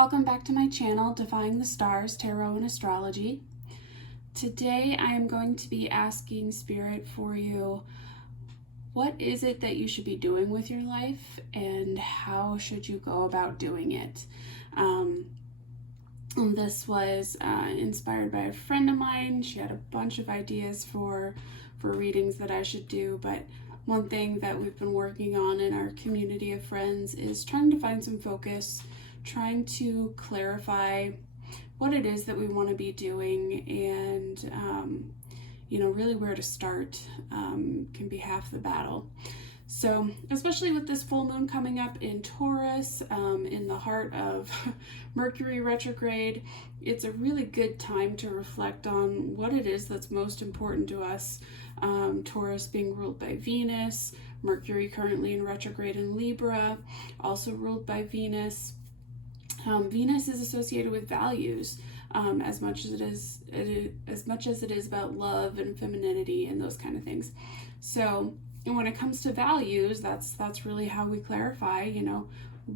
welcome back to my channel, Defying the Stars, Tarot and Astrology. Today I am going to be asking Spirit for you, what is it that you should be doing with your life and how should you go about doing it? This was inspired by a friend of mine. She had a bunch of ideas for readings that I should do, but one thing that we've been working on in our community of friends is trying to find some focus, trying to clarify what it is that we want to be doing, and really where to start can be half the battle. So especially with this full moon coming up in Taurus, in the heart of Mercury retrograde, it's a really good time to reflect on what it is that's most important to us. Taurus being ruled by Venus, Mercury currently in retrograde in Libra, also ruled by Venus. Venus is associated with values, as much as it is about love and femininity and those kind of things. So, and when it comes to values, that's really how we clarify,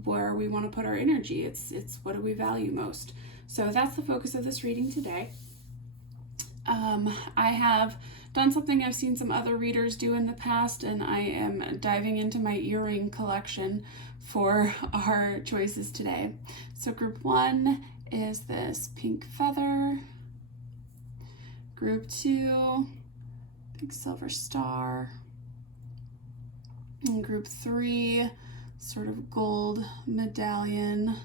where we want to put our energy. It's what do we value most. So that's the focus of this reading today. I have done something I've seen some other readers do in the past, and I am diving into my earring collection for our choices today. So group 1 is this pink feather. Group 2, big silver star. And group 3, sort of gold medallion.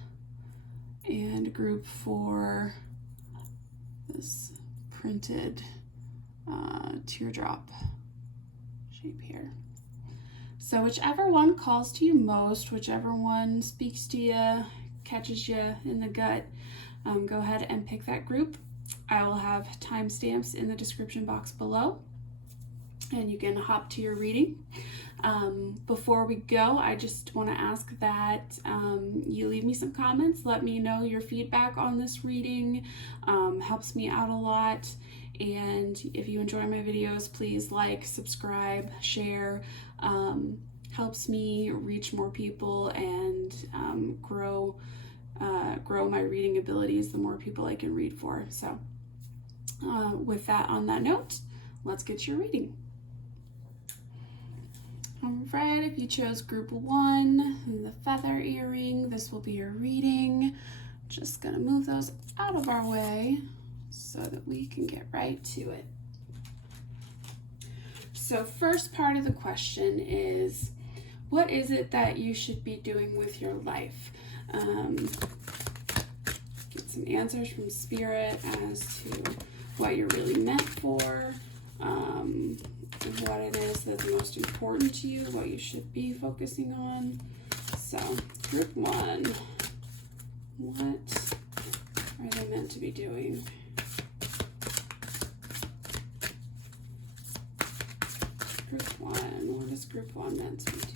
And group 4, this printed teardrop shape here. So whichever one calls to you most, whichever one speaks to you, catches you in the gut, go ahead and pick that group. I will have timestamps in the description box below, and you can hop to your reading. Before we go, I just want to ask that you leave me some comments. Let me know your feedback on this reading. Helps me out a lot. And if you enjoy my videos, please like, subscribe, share. Helps me reach more people and grow my reading abilities the more people I can read for. So with that, on that note, let's get to your reading. All right, if you chose group 1, the feather earring, this will be your reading. Just gonna move those out of our way so that we can get right to it. So first part of the question is, what is it that you should be doing with your life? Get some answers from Spirit as to what you're really meant for, what it is that's most important to you, what you should be focusing on. So group 1, what are they meant to be doing? Group 1, what is group 1 meant to be doing?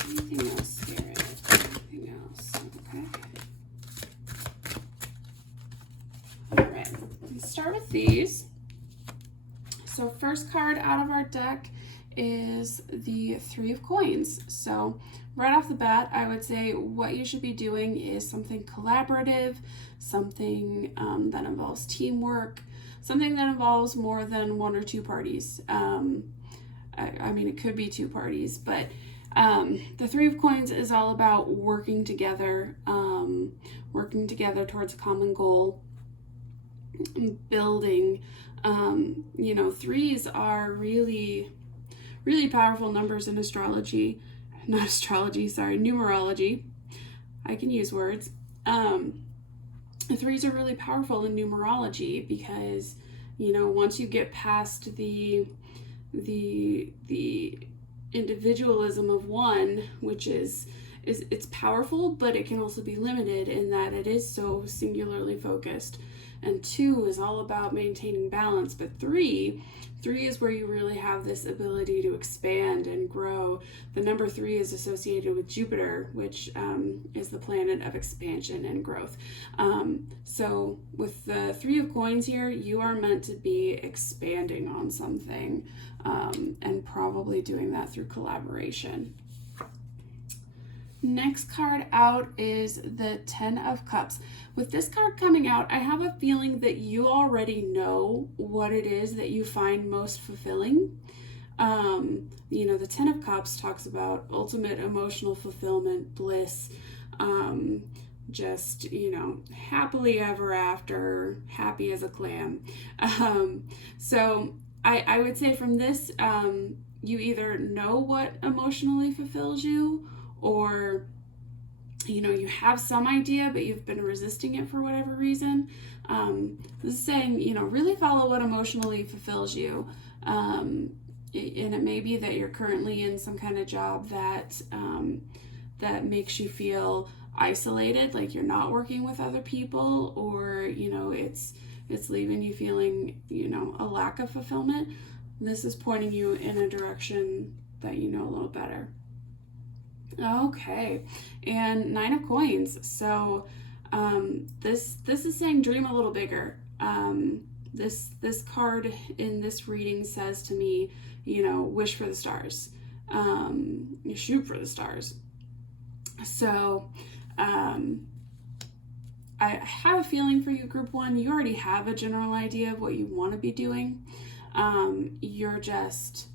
Anything else, Spirit? Anything else? Okay. Alright, let's start with these. So first card out of our deck is the 3 of Coins. So right off the bat, I would say what you should be doing is something collaborative, something that involves teamwork, something that involves more than 1 or 2 parties. I mean, it could be 2 parties, but the 3 of Coins is all about working together towards a common goal, building. 3s are really, really powerful numbers in numerology. I can use words. 3s are really powerful in numerology because, once you get past the individualism of 1, which is it's powerful, but it can also be limited in that it is so singularly focused. And 2 is all about maintaining balance, but 3 is where you really have this ability to expand and grow. The number 3 is associated with Jupiter, which is the planet of expansion and growth. So with the 3 of coins here, you are meant to be expanding on something, and probably doing that through collaboration. Next card out is the 10 of Cups. With this card coming out, I have a feeling that you already know what it is that you find most fulfilling. The 10 of Cups talks about ultimate emotional fulfillment, bliss, just, happily ever after, happy as a clam. So I would say from this, you either know what emotionally fulfills you, or you have some idea but you've been resisting it for whatever reason. This is saying really follow what emotionally fulfills you, and it may be that you're currently in some kind of job that makes you feel isolated, like you're not working with other people, or it's leaving you feeling a lack of fulfillment. This is pointing you in a direction that you know a little better. Okay, and 9 of Coins. So this is saying dream a little bigger. This card in this reading says to me, wish for the stars, shoot for the stars. So I have a feeling for you, Group 1. You already have a general idea of what you want to be doing. You're just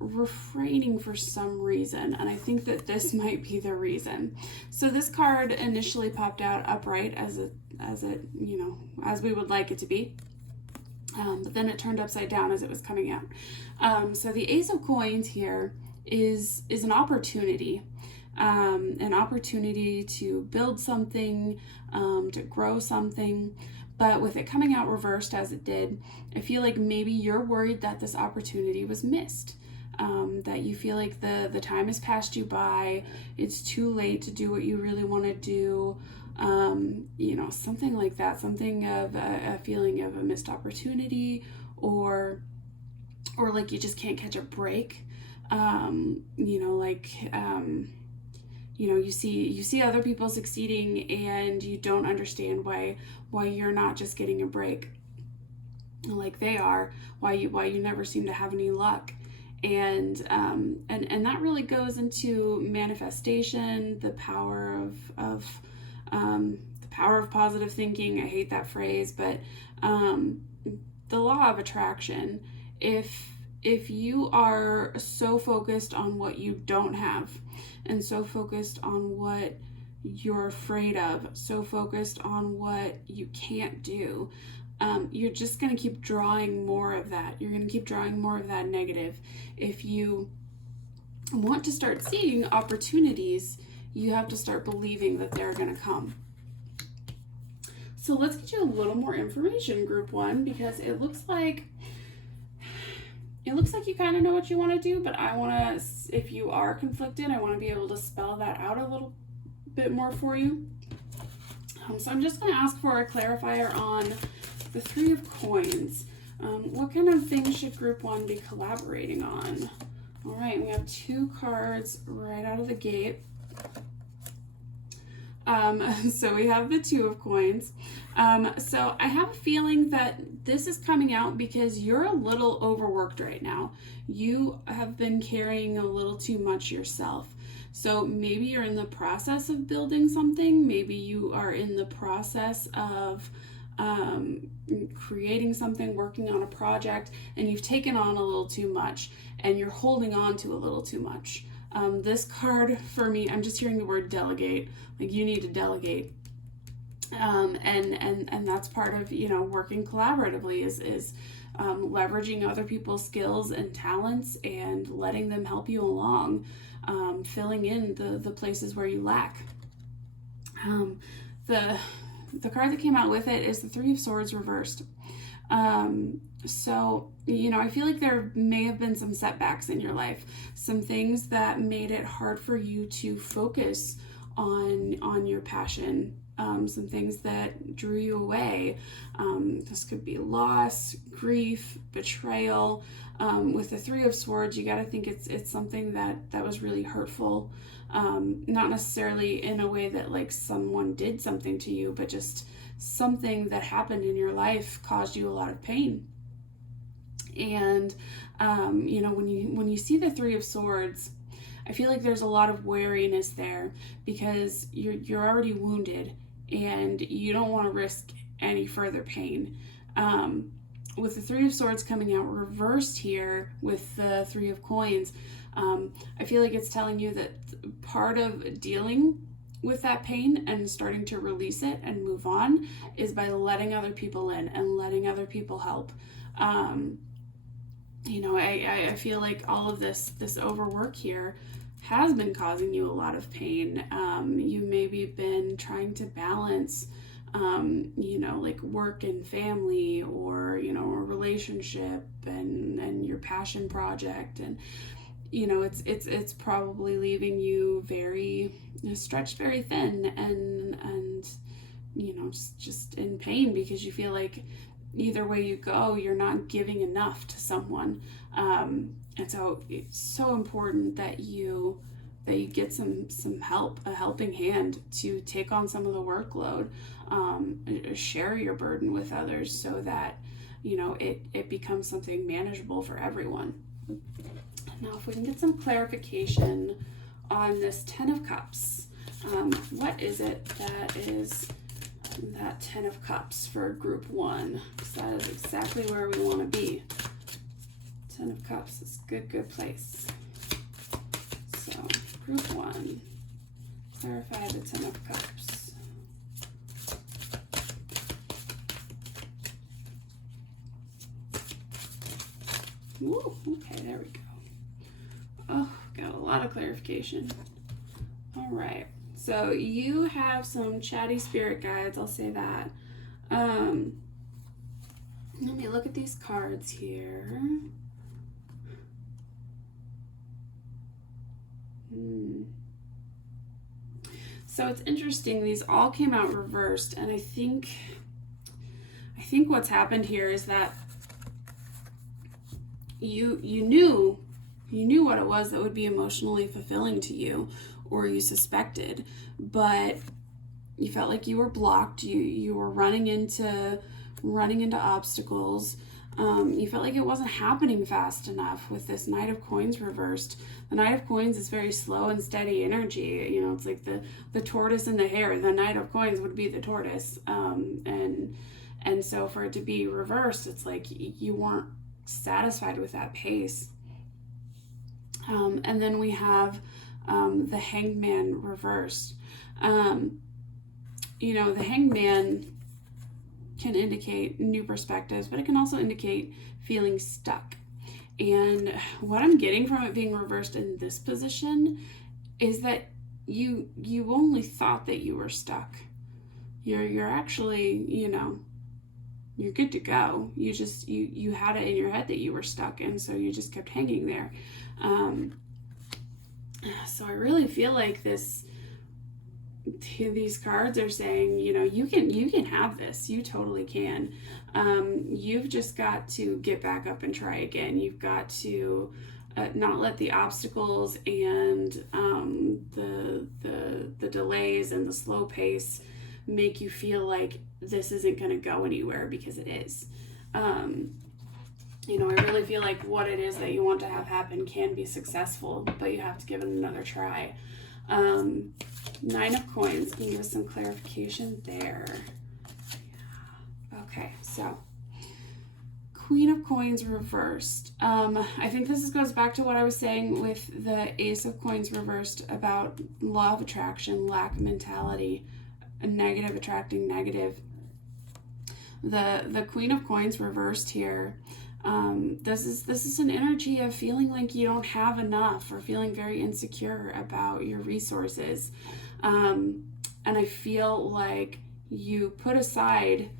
refraining for some reason, and I think that this might be the reason. So this card initially popped out upright as we would like it to be, but then it turned upside down as it was coming out. So the Ace of Coins here is an opportunity. An opportunity to build something, to grow something. But with it coming out reversed as it did, I feel like maybe you're worried that this opportunity was missed. That you feel like the time has passed you by, it's too late to do what you really want to do, something like that, something of a feeling of a missed opportunity, or like you just can't catch a break, you see other people succeeding and you don't understand why you're not just getting a break like they are, why you never seem to have any luck. And that really goes into manifestation, the power of positive thinking. I hate that phrase, but the law of attraction. If you are so focused on what you don't have, and so focused on what you're afraid of, so focused on what you can't do, you're just going to keep drawing more of that. You're going to keep drawing more of that negative. If you want to start seeing opportunities, you have to start believing that they're going to come. So let's get you a little more information, Group 1, because it looks like you kind of know what you want to do, but I want to, if you are conflicted, I want to be able to spell that out a little bit more for you. So I'm just going to ask for a clarifier on the 3 of Coins. What kind of things should Group 1 be collaborating on? All right, we have 2 cards right out of the gate. So we have the 2 of Coins. So I have a feeling that this is coming out because you're a little overworked right now. You have been carrying a little too much yourself. So maybe you're in the process of building something. Maybe you are in the process of creating something, working on a project, and you've taken on a little too much and you're holding on to a little too much. This card for me, I'm just hearing the word delegate. Like, you need to delegate. And that's part of, working collaboratively is leveraging other people's skills and talents and letting them help you along, filling in the places where you lack. The card that came out with it is the 3 of Swords reversed. So, I feel like there may have been some setbacks in your life, some things that made it hard for you to focus on your passion, some things that drew you away. This could be loss, grief, betrayal. With the Three of Swords, you got to think it's something that was really hurtful. Not necessarily in a way that like someone did something to you, but just something that happened in your life caused you a lot of pain. And when you see the Three of Swords, I feel like there's a lot of wariness there because you're already wounded and you don't want to risk any further pain. With the Three of Swords coming out reversed here with the Three of Coins, I feel like it's telling you that part of dealing with that pain and starting to release it and move on is by letting other people in and letting other people help. I feel like all of this overwork here has been causing you a lot of pain. You maybe been trying to balance, like work and family, or a relationship and your passion project, and it's probably leaving you very stretched very thin and just in pain because you feel like either way you go, you're not giving enough to someone. And so it's so important that you get some help, a helping hand to take on some of the workload, share your burden with others so that it becomes something manageable for everyone. Now, if we can get some clarification on this Ten of Cups, what is it that is that Ten of Cups for group 1? Because that is exactly where we want to be. Ten of Cups is good place. So, group 1, clarify the Ten of Cups. Ooh, okay, there we go. Oh, got a lot of clarification. All right. So you have some chatty spirit guides, I'll say that. Let me look at these cards here. So it's interesting, these all came out reversed, and I think what's happened here is that you knew what it was that would be emotionally fulfilling to you, or you suspected, but you felt like you were blocked. You were running into obstacles. You felt like it wasn't happening fast enough with this Knight of Coins reversed. The Knight of Coins is very slow and steady energy. It's like the tortoise and the hare. The Knight of Coins would be the tortoise. And so for it to be reversed, it's like you weren't satisfied with that pace. And then we have the Hangman reversed. The Hangman can indicate new perspectives, but it can also indicate feeling stuck. And what I'm getting from it being reversed in this position is that you only thought that you were stuck. You're actually, you're good to go. You had it in your head that you were stuck, and so you just kept hanging there. So I really feel like these cards are saying, you can have this. You totally can. You've just got to get back up and try again. You've got to not let the obstacles and the delays and the slow pace make you feel like this isn't going to go anywhere, because it is. I really feel like what it is that you want to have happen can be successful, but you have to give it another try. Nine of Coins, can you give us some clarification there? Okay, so Queen of Coins reversed. I think this goes back to what I was saying with the Ace of Coins reversed about law of attraction, lack mentality, a negative attracting negative. The Queen of Coins reversed here. This is an energy of feeling like you don't have enough, or feeling very insecure about your resources. And I feel like you put aside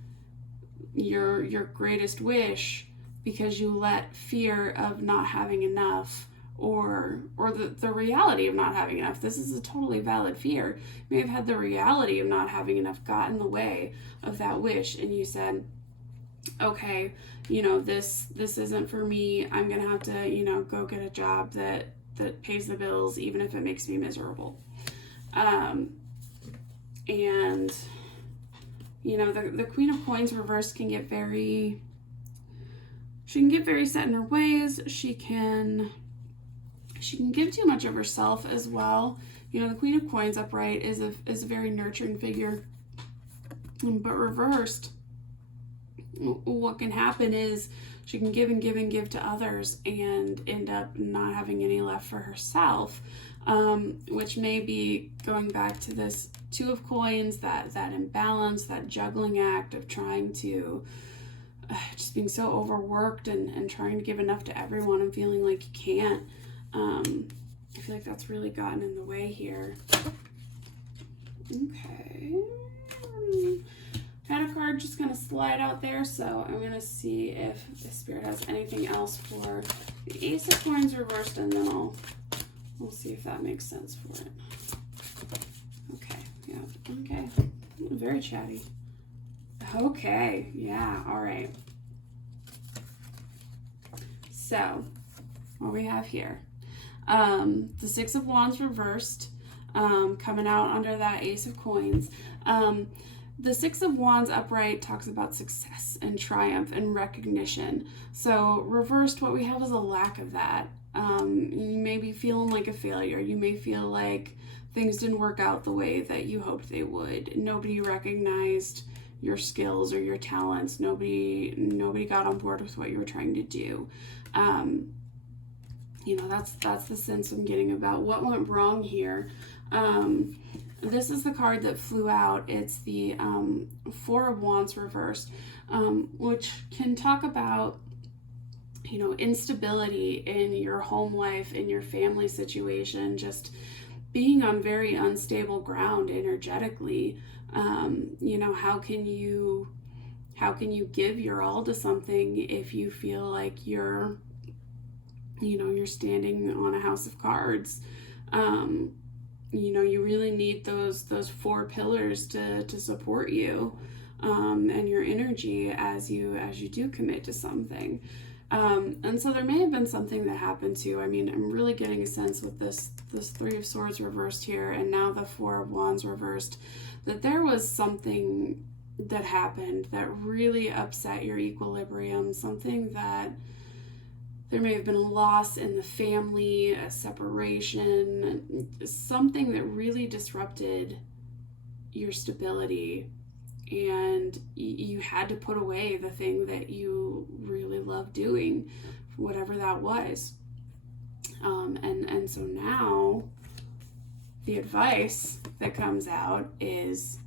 your greatest wish because you let fear of not having enough or the reality of not having enough. This is a totally valid fear. You may have had the reality of not having enough got in the way of that wish, and you said, okay, this isn't for me. I'm gonna have to, go get a job that pays the bills, even if it makes me miserable. And the Queen of Coins reversed can get very set in her ways. She can give too much of herself as well. The Queen of Coins upright is a very nurturing figure, but reversed, what can happen is she can give and give and give to others and end up not having any left for herself, which may be going back to this Two of Coins, that imbalance, that juggling act of trying to just being so overworked and trying to give enough to everyone and feeling like you can't. I feel like that's really gotten in the way here. Okay. Had a card just going to slide out there, so I'm going to see if the Spirit has anything else for the Ace of Coins reversed, and then we'll see if that makes sense for it. Okay, yeah, okay. Very chatty. Okay, yeah, all right. So, what we have here, the Six of Wands reversed, coming out under that Ace of Coins. The Six of Wands upright talks about success and triumph and recognition. So reversed, what we have is a lack of that. You may be feeling like a failure. You may feel like things didn't work out the way that you hoped they would. Nobody recognized your skills or your talents. Nobody got on board with what you were trying to do. That's the sense I'm getting about what went wrong here. This is the card that flew out. It's the Four of Wands reversed, which can talk about, instability in your home life, in your family situation, just being on very unstable ground energetically. How can you give your all to something if you feel like you're standing on a house of cards? You really need those four pillars to support you and your energy as you do commit to something. And so there may have been something that happened too. I'm really getting a sense with this Three of Swords reversed here, and now the Four of Wands reversed, that there was something that happened that really upset your equilibrium, something that there may have been a loss in the family, a separation, something that really disrupted your stability, and you had to put away the thing that you really loved doing, whatever that was. And so now the advice that comes out is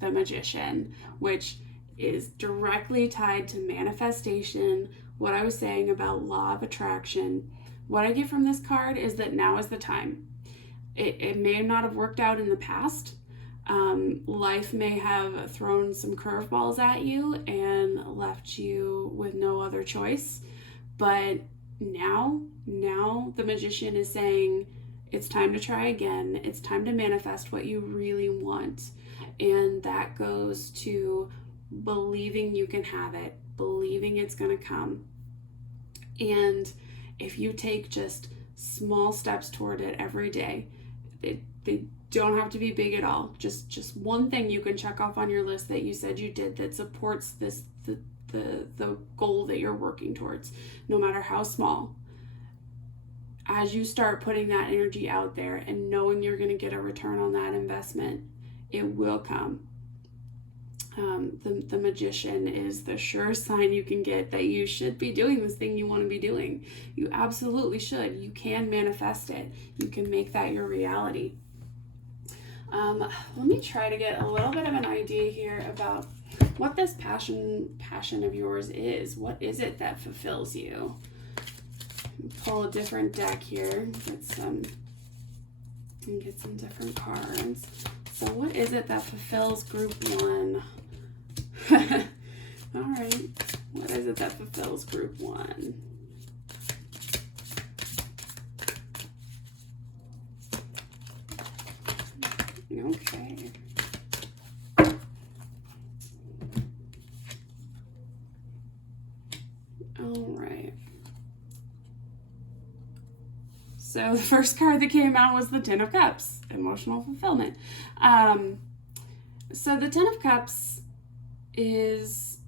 the Magician, which is directly tied to manifestation. What I was saying about law of attraction, what I get from this card is that now is the time. It may not have worked out in the past. Life may have thrown some curveballs at you and left you with no other choice. But now the Magician is saying it's time to try again. It's time to manifest what you really want. And that goes to believing you can have it, believing it's going to come. And if you take just small steps toward it every day, they don't have to be big at all. Just one thing you can check off on your list that you said you did that supports the goal that you're working towards, no matter how small. As you start putting that energy out there and knowing you're going to get a return on that investment, it will come. The Magician is the surest sign you can get that you should be doing this thing you want to be doing. You absolutely should. You can manifest it. You can make that your reality. Let me try to get a little bit of an idea here about what this passion of yours is. What is it that fulfills you? Pull a different deck here. Get some different cards. So what is it that fulfills group one? All right. What is it that fulfills group 1? Okay. All right. So the first card that came out was the Ten of Cups, emotional fulfillment. So the Ten of Cups is,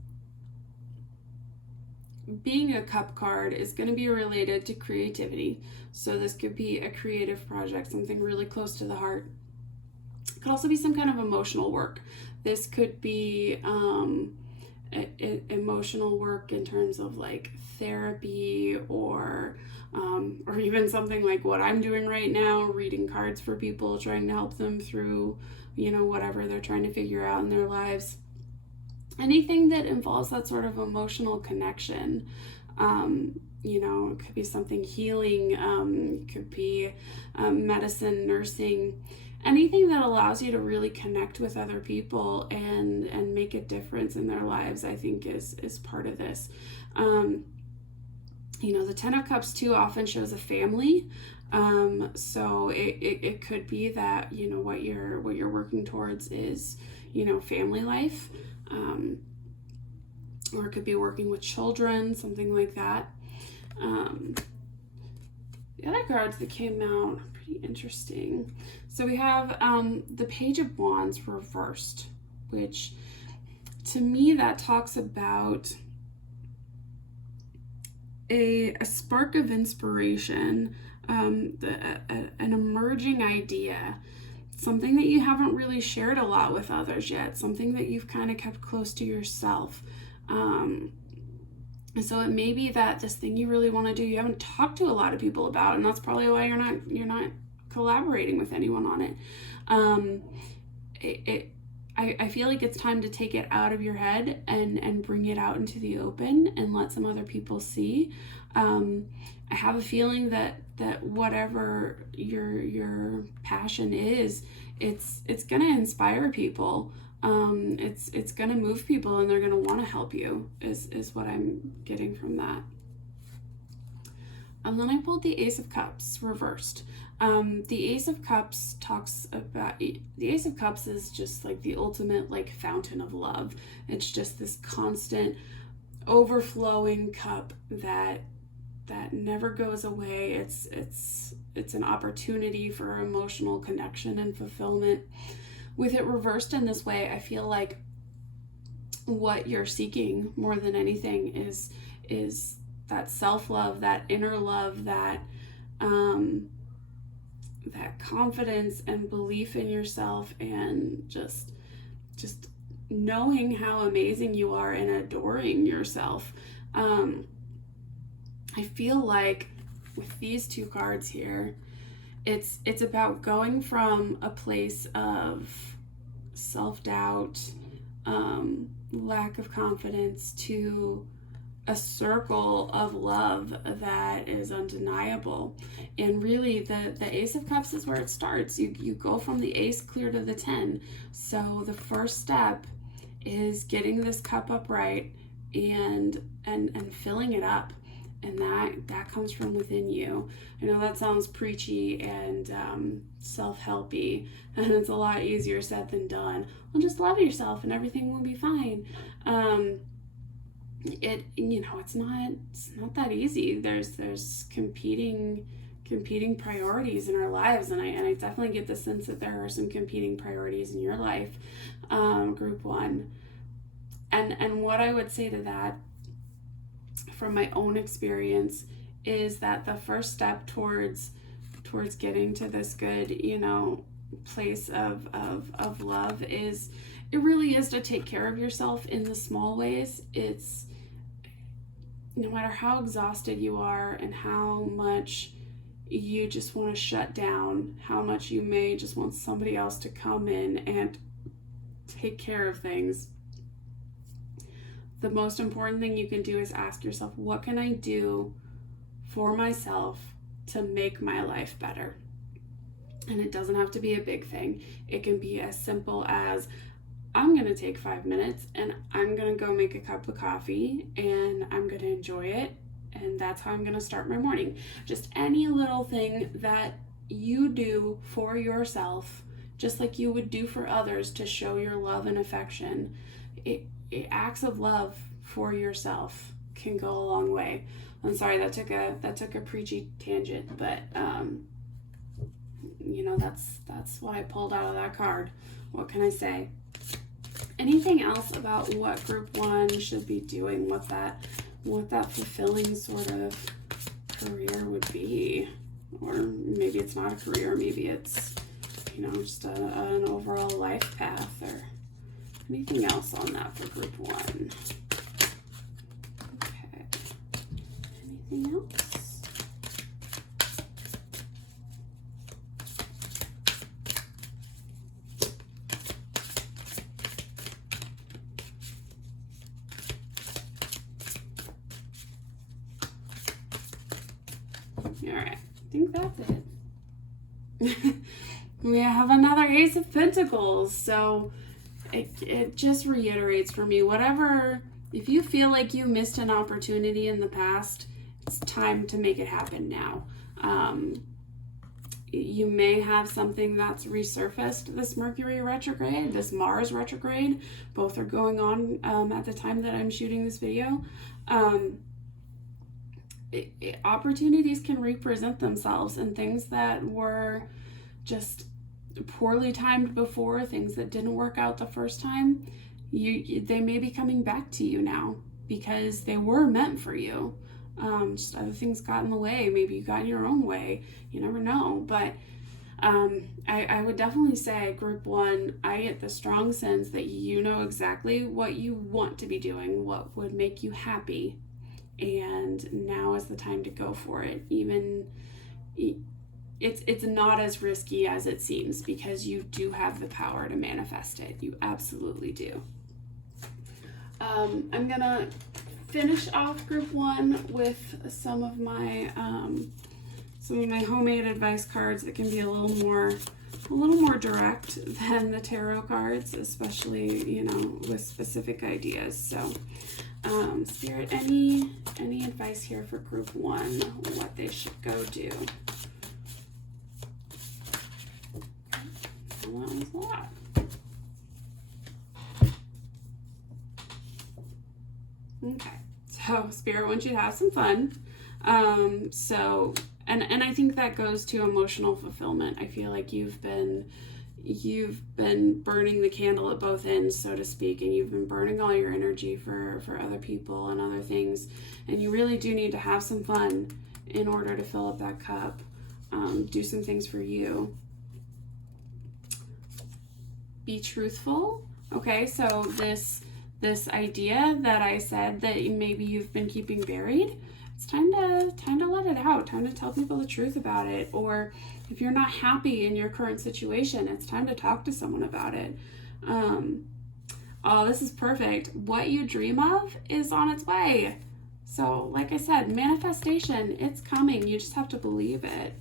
being a cup card is going to be related to creativity. So this could be a creative project, something really close to the heart. It could also be some kind of emotional work. This could be emotional work in terms of like therapy, or even something like what I'm doing right now, reading cards for people, trying to help them through, whatever they're trying to figure out in their lives. Anything that involves that sort of emotional connection. It could be something healing, it could be medicine, nursing, anything that allows you to really connect with other people and make a difference in their lives, I think is part of this. The Ten of Cups too often shows a family. So it could be that, what you're working towards is, family life. Or it could be working with children, something like that. The other cards that came out are pretty interesting. So we have the Page of Wands reversed, which to me that talks about a spark of inspiration, an emerging idea, something that you haven't really shared a lot with others yet, something that you've kind of kept close to yourself. And so it may be that this thing you really want to do, you haven't talked to a lot of people about, and that's probably why you're not collaborating with anyone on it. I feel like it's time to take it out of your head and bring it out into the open and let some other people see. I have a feeling that whatever your passion is, it's gonna inspire people. It's gonna move people, and they're gonna want to help you. Is what I'm getting from that. And then I pulled the Ace of Cups reversed. The Ace of Cups is just like the ultimate like fountain of love. It's just this constant overflowing cup that never goes away. It's an opportunity for emotional connection and fulfillment. With it reversed in this way, I feel like what you're seeking more than anything is that self-love, that inner love, that confidence and belief in yourself, and just knowing how amazing you are and adoring yourself. I feel like with these two cards here, it's about going from a place of self-doubt, lack of confidence, to a circle of love that is undeniable. And really the Ace of Cups is where it starts. You go from the Ace clear to the 10. So the first step is getting this cup upright and filling it up. And that comes from within you. I know that sounds preachy and self-helpy, and it's a lot easier said than done. Well, just love yourself and everything will be fine. It's not that easy. There's competing priorities in our lives, and I definitely get the sense that there are some competing priorities in your life, group 1. And what I would say to that, from my own experience, is that the first step towards getting to this good, place of love is, it really is to take care of yourself in the small ways. It's no matter how exhausted you are and how much you just want to shut down, how much you may just want somebody else to come in and take care of things. The most important thing you can do is ask yourself, what can I do for myself to make my life better? And it doesn't have to be a big thing. It can be as simple as, I'm going to take 5 minutes and I'm going to go make a cup of coffee and I'm going to enjoy it. And that's how I'm going to start my morning. Just any little thing that you do for yourself, just like you would do for others to show your love and affection. Acts of love for yourself can go a long way. I'm sorry that took a preachy tangent, but you know, that's what I pulled out of that card. What can I say? Anything else about what group 1 should be doing? What that fulfilling sort of career would be? Or maybe it's not a career, maybe it's, you know, just an overall life path, or anything else on that for group 1. Okay. Anything else? All right, I think that's it. We have another Ace of Pentacles, so it just reiterates for me, whatever, if you feel like you missed an opportunity in the past, it's time to make it happen now. You may have something that's resurfaced, this Mercury retrograde, this Mars retrograde. Both are going on at the time that I'm shooting this video. Opportunities can represent themselves, and things that were just poorly timed before, things that didn't work out the first time, they may be coming back to you now because they were meant for you. Just other things got in the way. Maybe you got in your own way. You never know. But I would definitely say group 1, I get the strong sense that you know exactly what you want to be doing, what would make you happy. And now is the time to go for it. Even it's not as risky as it seems, because you do have the power to manifest it. You absolutely do. I'm gonna finish off group 1 with some of my homemade advice cards that can be a little more direct than the tarot cards, especially, you know, with specific ideas. So Spirit, any advice here for group 1, what they should go do? Well, that was a lot. Okay, so Spirit wants you to have some fun. And I think that goes to emotional fulfillment. I feel like you've been burning the candle at both ends, so to speak, and you've been burning all your energy for other people and other things, and you really do need to have some fun in order to fill up that cup. Do some things for you. Be truthful. Okay, so this idea that I said that maybe you've been keeping buried, it's time to let it out, time to tell people the truth about it. Or if you're not happy in your current situation, it's time to talk to someone about it. Oh, this is perfect. What you dream of is on its way. So like I said, manifestation, it's coming. You just have to believe it.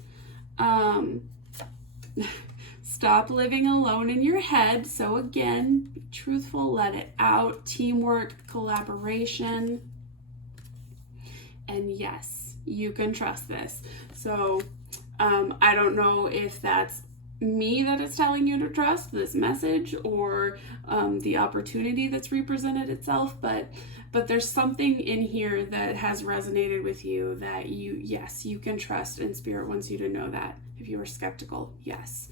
Stop living alone in your head. So again, be truthful, let it out. Teamwork, collaboration. And yes, you can trust this. So I don't know if that's me that it's telling you to trust this message, or the opportunity that's represented itself, but there's something in here that has resonated with you that you can trust, and Spirit wants you to know that. If you were skeptical, yes.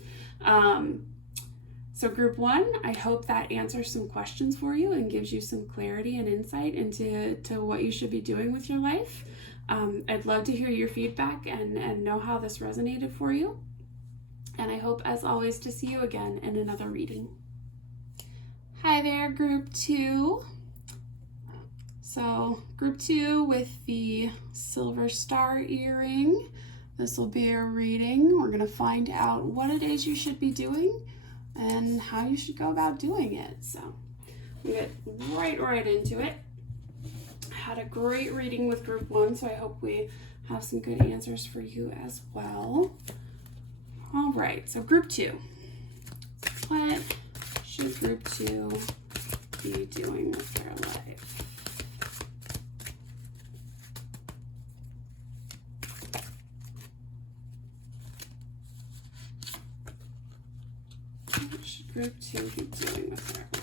So group 1, I hope that answers some questions for you and gives you some clarity and insight into what you should be doing with your life. I'd love to hear your feedback and know how this resonated for you. And I hope, as always, to see you again in another reading. Hi there, group 2. So group 2 with the silver star earring. This will be a reading. We're going to find out what it is you should be doing and how you should go about doing it. So we'll get right into it. Had a great reading with group 1, so I hope we have some good answers for you as well. All right, so group 2. What should group 2 be doing with their life? What should group 2 be doing with their life?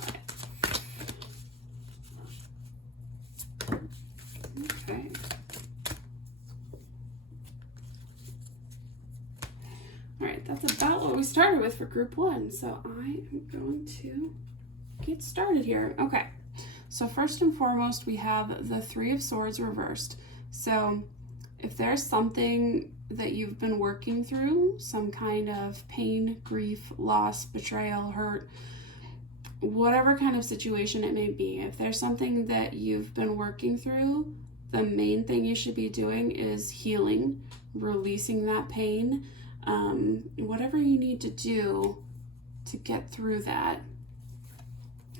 Okay. All right, that's about what we started with for group 1. So I am going to get started here. Okay, so first and foremost, we have the 3 of Swords reversed. So if there's something that you've been working through, some kind of pain, grief, loss, betrayal, hurt, whatever kind of situation it may be, if there's something that you've been working through, the main thing you should be doing is healing, releasing that pain, whatever you need to do to get through that.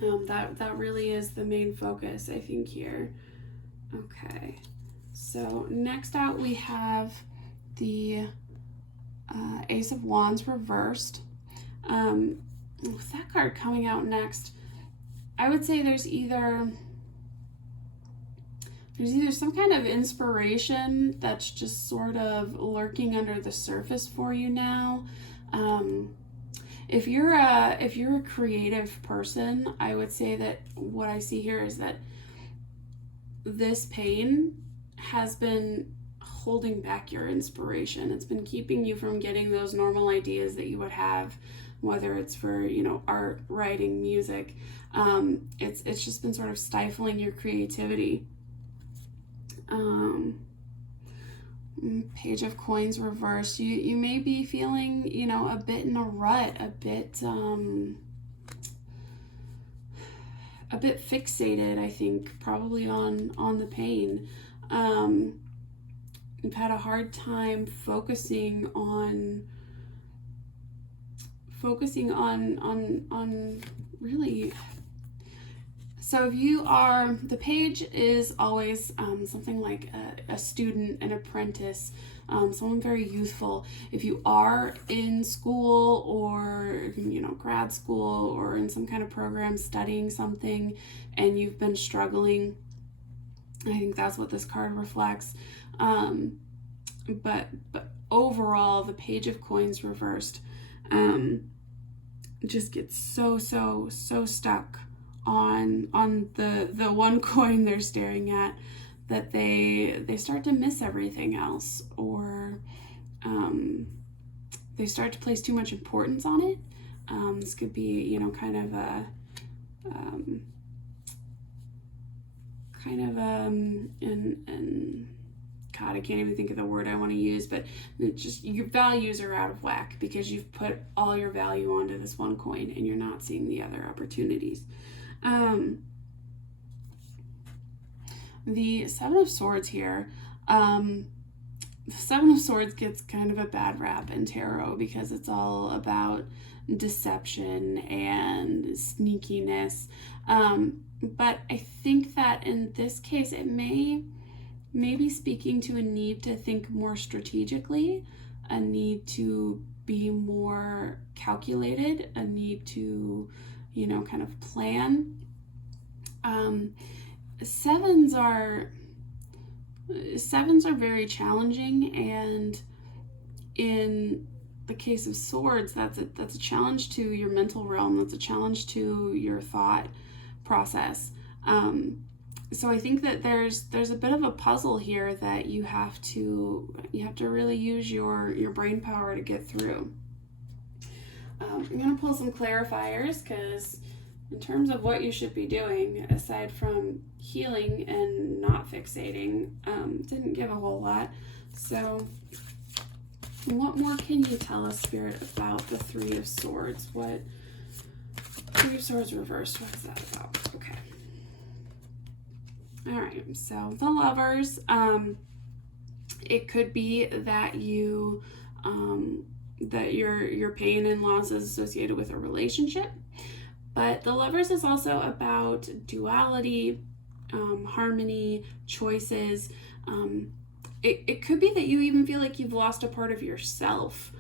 That really is the main focus, I think, here. Okay, so next out we have the Ace of Wands reversed. With that card coming out next, I would say there's either some kind of inspiration that's just sort of lurking under the surface for you now. If you're a creative person, I would say that what I see here is that this pain has been holding back your inspiration. It's been keeping you from getting those normal ideas that you would have, whether it's for, art, writing, music. It's just been sort of stifling your creativity. Page of Coins reversed. You may be feeling, a bit in a rut, a bit fixated, I think, probably on the pain. You've had a hard time focusing on really. So if you are, the page is always something like a student, an apprentice, someone very youthful. If you are in school or, grad school or in some kind of program studying something and you've been struggling, I think that's what this card reflects. But overall, the Page of Coins reversed just gets so stuck on the one coin they're staring at, that they start to miss everything else, or they start to place too much importance on it. This could be, God, I can't even think of the word I want to use, but just your values are out of whack because you've put all your value onto this one coin and you're not seeing the other opportunities. The Seven of Swords here, the Seven of Swords gets kind of a bad rap in tarot because it's all about deception and sneakiness. But I think that in this case, it may be speaking to a need to think more strategically, a need to be more calculated, a need to, kind of plan. Sevens are very challenging, and in the case of Swords, that's a challenge to your mental realm. That's a challenge to your thought process. So I think that there's a bit of a puzzle here that you have to really use your brain power to get through. I'm going to pull some clarifiers because in terms of what you should be doing, aside from healing and not fixating, didn't give a whole lot. So what more can you tell us, Spirit, about the Three of Swords? Three of Swords reversed, what is that about? Okay. All right, so the Lovers, it could be that that your pain and loss is associated with a relationship, but the Lovers is also about duality, harmony, choices. It could be that you even feel like you've lost a part of yourself.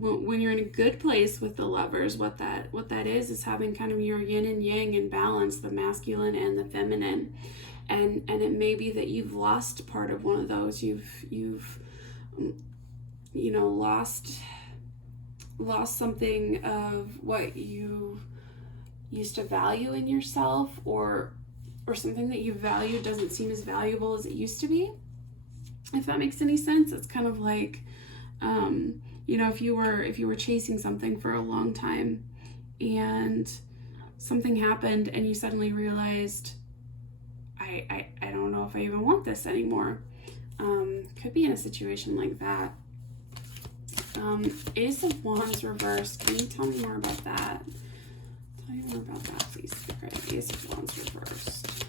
when you're in a good place with the Lovers, what that is having kind of your yin and yang in balance, the masculine and the feminine. And it may be that you've lost part of one of those. You've you know, lost something of what you used to value in yourself, or something that you value doesn't seem as valuable as it used to be. If that makes any sense. It's kind of like, you know, if you were chasing something for a long time and something happened and you suddenly realized, I don't know if I even want this anymore. Could be in a situation like that. Ace of Wands reversed. Can you tell me more about that? Tell me more about that, please. Okay, Ace of Wands reversed.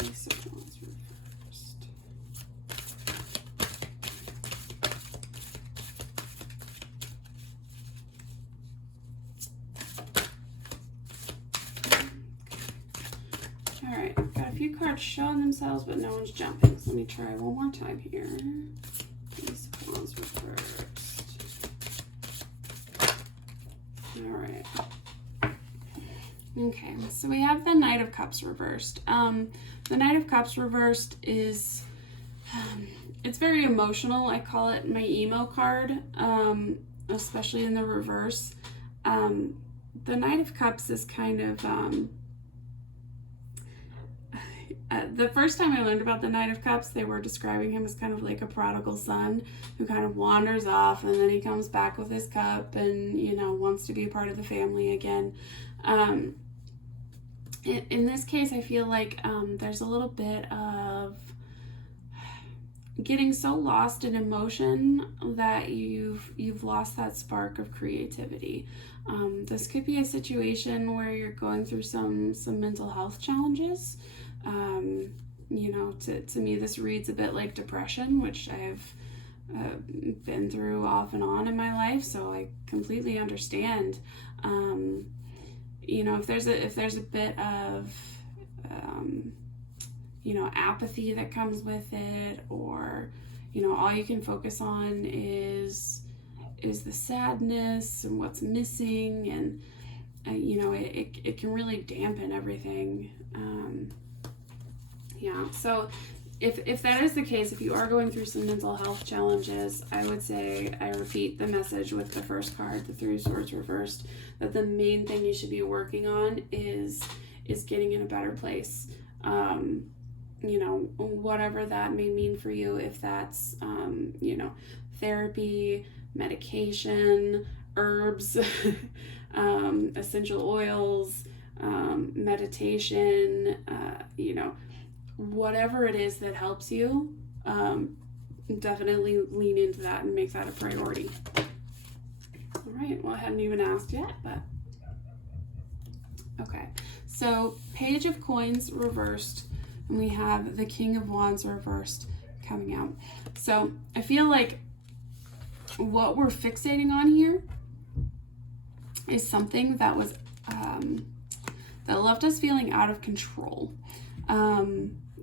Ace of Wands reversed. All right, got a few cards showing themselves, but no one's jumping. So let me try one more time here. Ace of Wands reversed. All right. Okay, so we have the Knight of Cups reversed. The Knight of Cups reversed is, it's very emotional. I call it my emo card, especially in the reverse. The Knight of Cups is kind of, the first time I learned about the Knight of Cups, they were describing him as kind of like a prodigal son who kind of wanders off, and then he comes back with his cup and, you know, wants to be a part of the family again. In this case, I feel like there's a little bit of getting so lost in emotion that you've lost that spark of creativity. This could be a situation where you're going through some mental health challenges. You know, to me, this reads a bit like depression, which I've been through off and on in my life, so I completely understand. You know, if there's a bit of you know, apathy that comes with it, or, you know, all you can focus on is the sadness and what's missing, and you know, it can really dampen everything. Yeah, so if that is the case, if you are going through some mental health challenges, I would say, I repeat the message with the first card, the Three of Swords reversed, that the main thing you should be working on is getting in a better place. You know, whatever that may mean for you, if that's, you know, therapy, medication, herbs, essential oils, meditation, you know, whatever it is that helps you, definitely lean into that and make that a priority. All right, well, I hadn't even asked yet, but okay. So Page of Coins reversed, and we have the King of Wands reversed coming out. So I feel like what we're fixating on here is something that was that left us feeling out of control.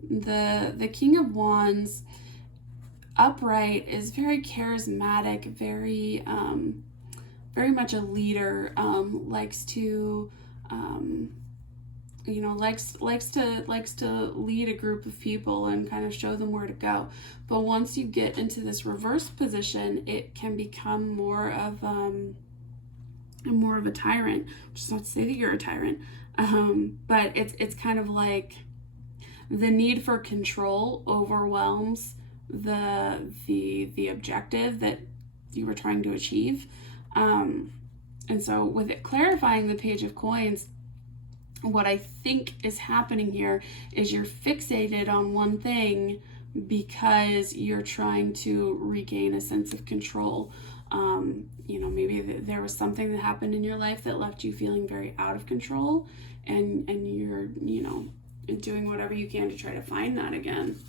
The King of Wands upright is very charismatic, very very much a leader, likes to you know, likes to lead a group of people and kind of show them where to go. But once you get into this reverse position, it can become more of a tyrant. Which is not to say that you're a tyrant, but it's kind of like the need for control overwhelms the objective that you were trying to achieve. And so with it clarifying the Page of Coins, what I think is happening here is you're fixated on one thing because you're trying to regain a sense of control. You know, maybe there was something that happened in your life that left you feeling very out of control, and you're, you know, doing whatever you can to try to find that again.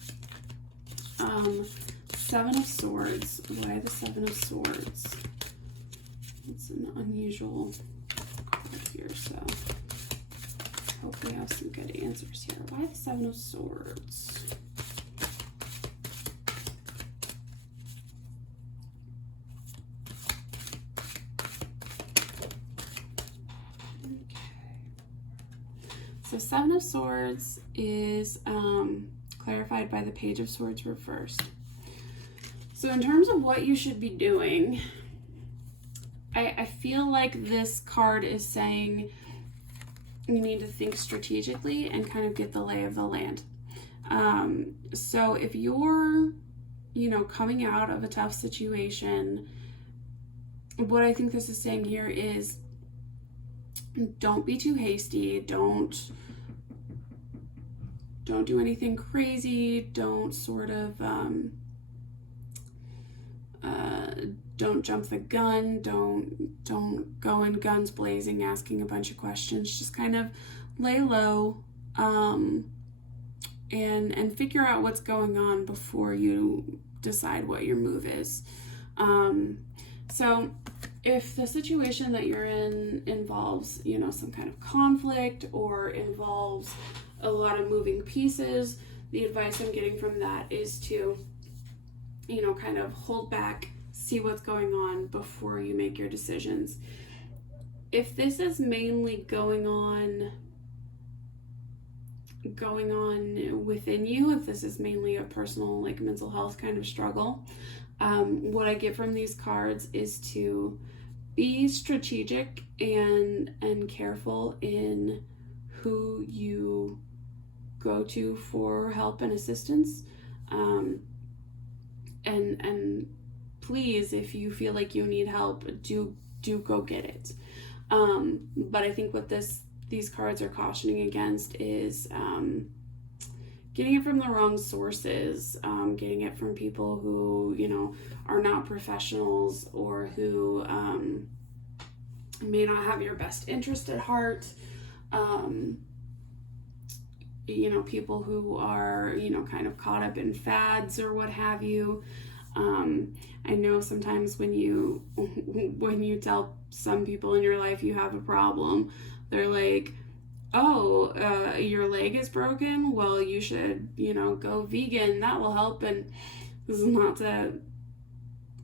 Seven of Swords. Why the Seven of Swords? It's an unusual card here, so hopefully I have some good answers here. Why the Seven of Swords? So Seven of Swords is clarified by the Page of Swords reversed. So in terms of what you should be doing, I feel like this card is saying you need to think strategically and kind of get the lay of the land. So if you're, coming out of a tough situation, what I think this is saying here is don't be too hasty. Don't do anything crazy. Don't sort of, don't jump the gun. Don't go in guns blazing, asking a bunch of questions. Just kind of lay low, and figure out what's going on before you decide what your move is. So if the situation that you're in involves, some kind of conflict or involves a lot of moving pieces, the advice I'm getting from that is to, kind of hold back, see what's going on before you make your decisions. If this is mainly going on within you, if this is mainly a personal, mental health kind of struggle, what I get from these cards is to be strategic and careful in who you go to for help and assistance. And please, if you feel like you need help, do go get it. But I think what these cards are cautioning against is getting it from the wrong sources, getting it from people who, are not professionals or who may not have your best interest at heart. People who are, kind of caught up in fads or what have you. I know sometimes when you tell some people in your life you have a problem, they're like, oh, your leg is broken? Well, you should, go vegan. That will help. And this is not to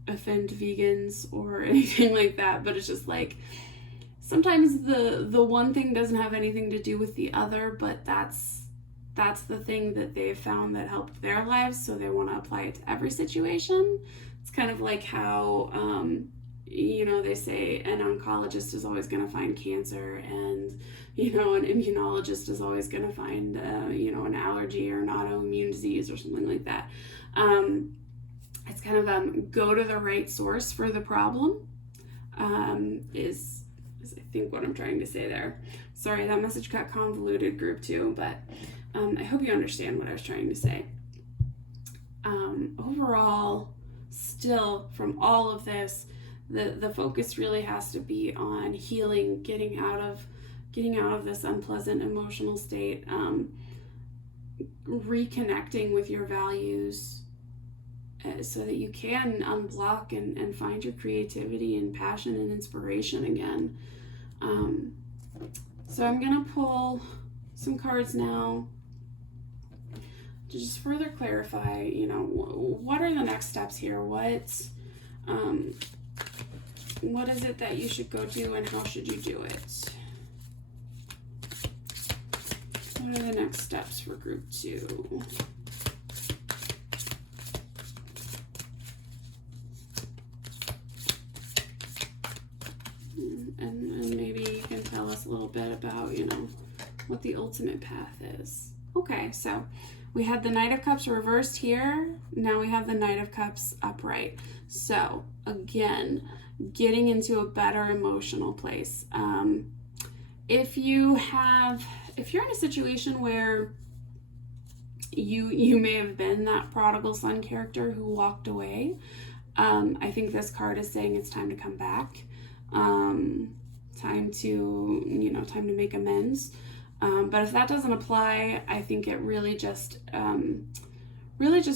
offend vegans or anything like that, but it's just like, sometimes the one thing doesn't have anything to do with the other, but that's the thing that they've found that helped their lives, so they want to apply it to every situation. It's kind of like how, they say an oncologist is always going to find cancer, and, an immunologist is always going to find, an allergy or an autoimmune disease or something like that. It's kind of go to the right source for the problem, is I think what I'm trying to say there. Sorry, that message got convoluted, group 2, but I hope you understand what I was trying to say. Overall, still from all of this, the focus really has to be on healing, getting out of this unpleasant emotional state, reconnecting with your values, so that you can unblock and find your creativity and passion and inspiration again. So I'm gonna pull some cards now to just further clarify, what are the next steps here? What is it that you should go do, and how should you do it? What are the next steps for group 2? And maybe you can tell us a little bit about, what the ultimate path is. Okay, so we had the Knight of Cups reversed here. Now we have the Knight of Cups upright. So again, getting into a better emotional place. If you're in a situation where you may have been that prodigal son character who walked away, I think this card is saying it's time to come back. Time to make amends. But if that doesn't apply, I think it really just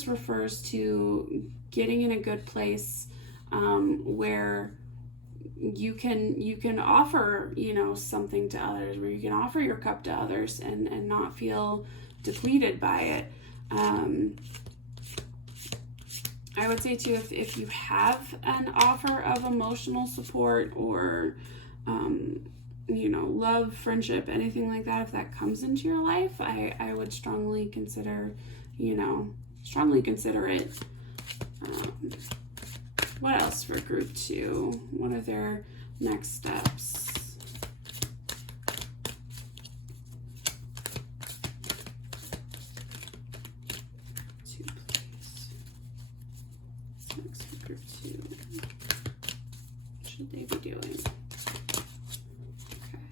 refers to getting in a good place, where you can offer, something to others, where you can offer your cup to others and not feel depleted by it. I would say too, if you have an offer of emotional support or love, friendship, anything like that, if that comes into your life, I would strongly consider it. What else for group 2? What are their next steps? Next for group 2. What should they be doing? Okay.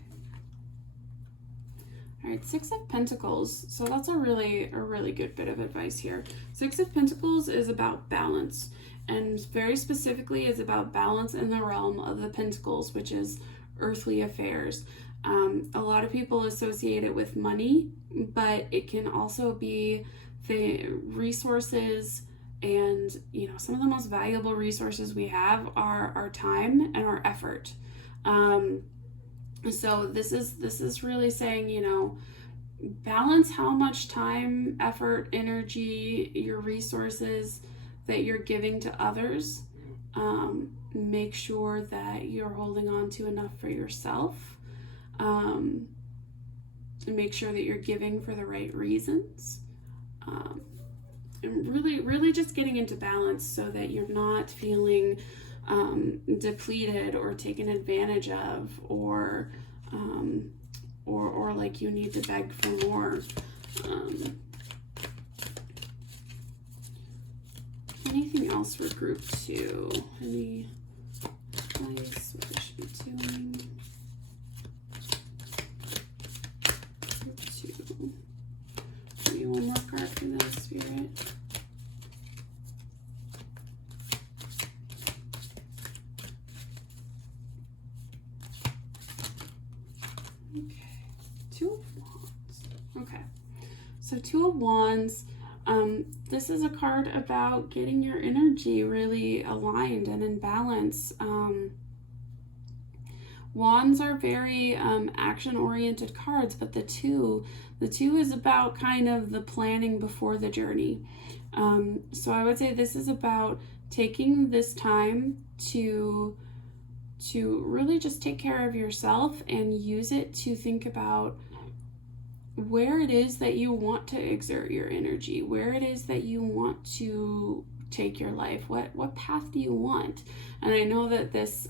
All right, 6 of Pentacles. So that's a really good bit of advice here. 6 of Pentacles is about balance, and very specifically is about balance in the realm of the Pentacles, which is earthly affairs. A lot of people associate it with money, but it can also be the resources. And some of the most valuable resources we have are our time and our effort. So this is really saying, balance how much time, effort, energy, your resources that you're giving to others. Make sure that you're holding on to enough for yourself. And make sure that you're giving for the right reasons. And really just getting into balance so that you're not feeling depleted or taken advantage of, or like you need to beg for more. Anything else for group 2? Any advice what they should be doing? Group 2. Maybe one more card for this, Spirit. Okay, 2 of Wands. Okay, so 2 of Wands. This is a card about getting your energy really aligned and in balance. Wands are very action-oriented cards, but the two is about kind of the planning before the journey. So I would say this is about taking this time to really just take care of yourself and use it to think about where it is that you want to exert your energy, where it is that you want to take your life, what path do you want. And I know that this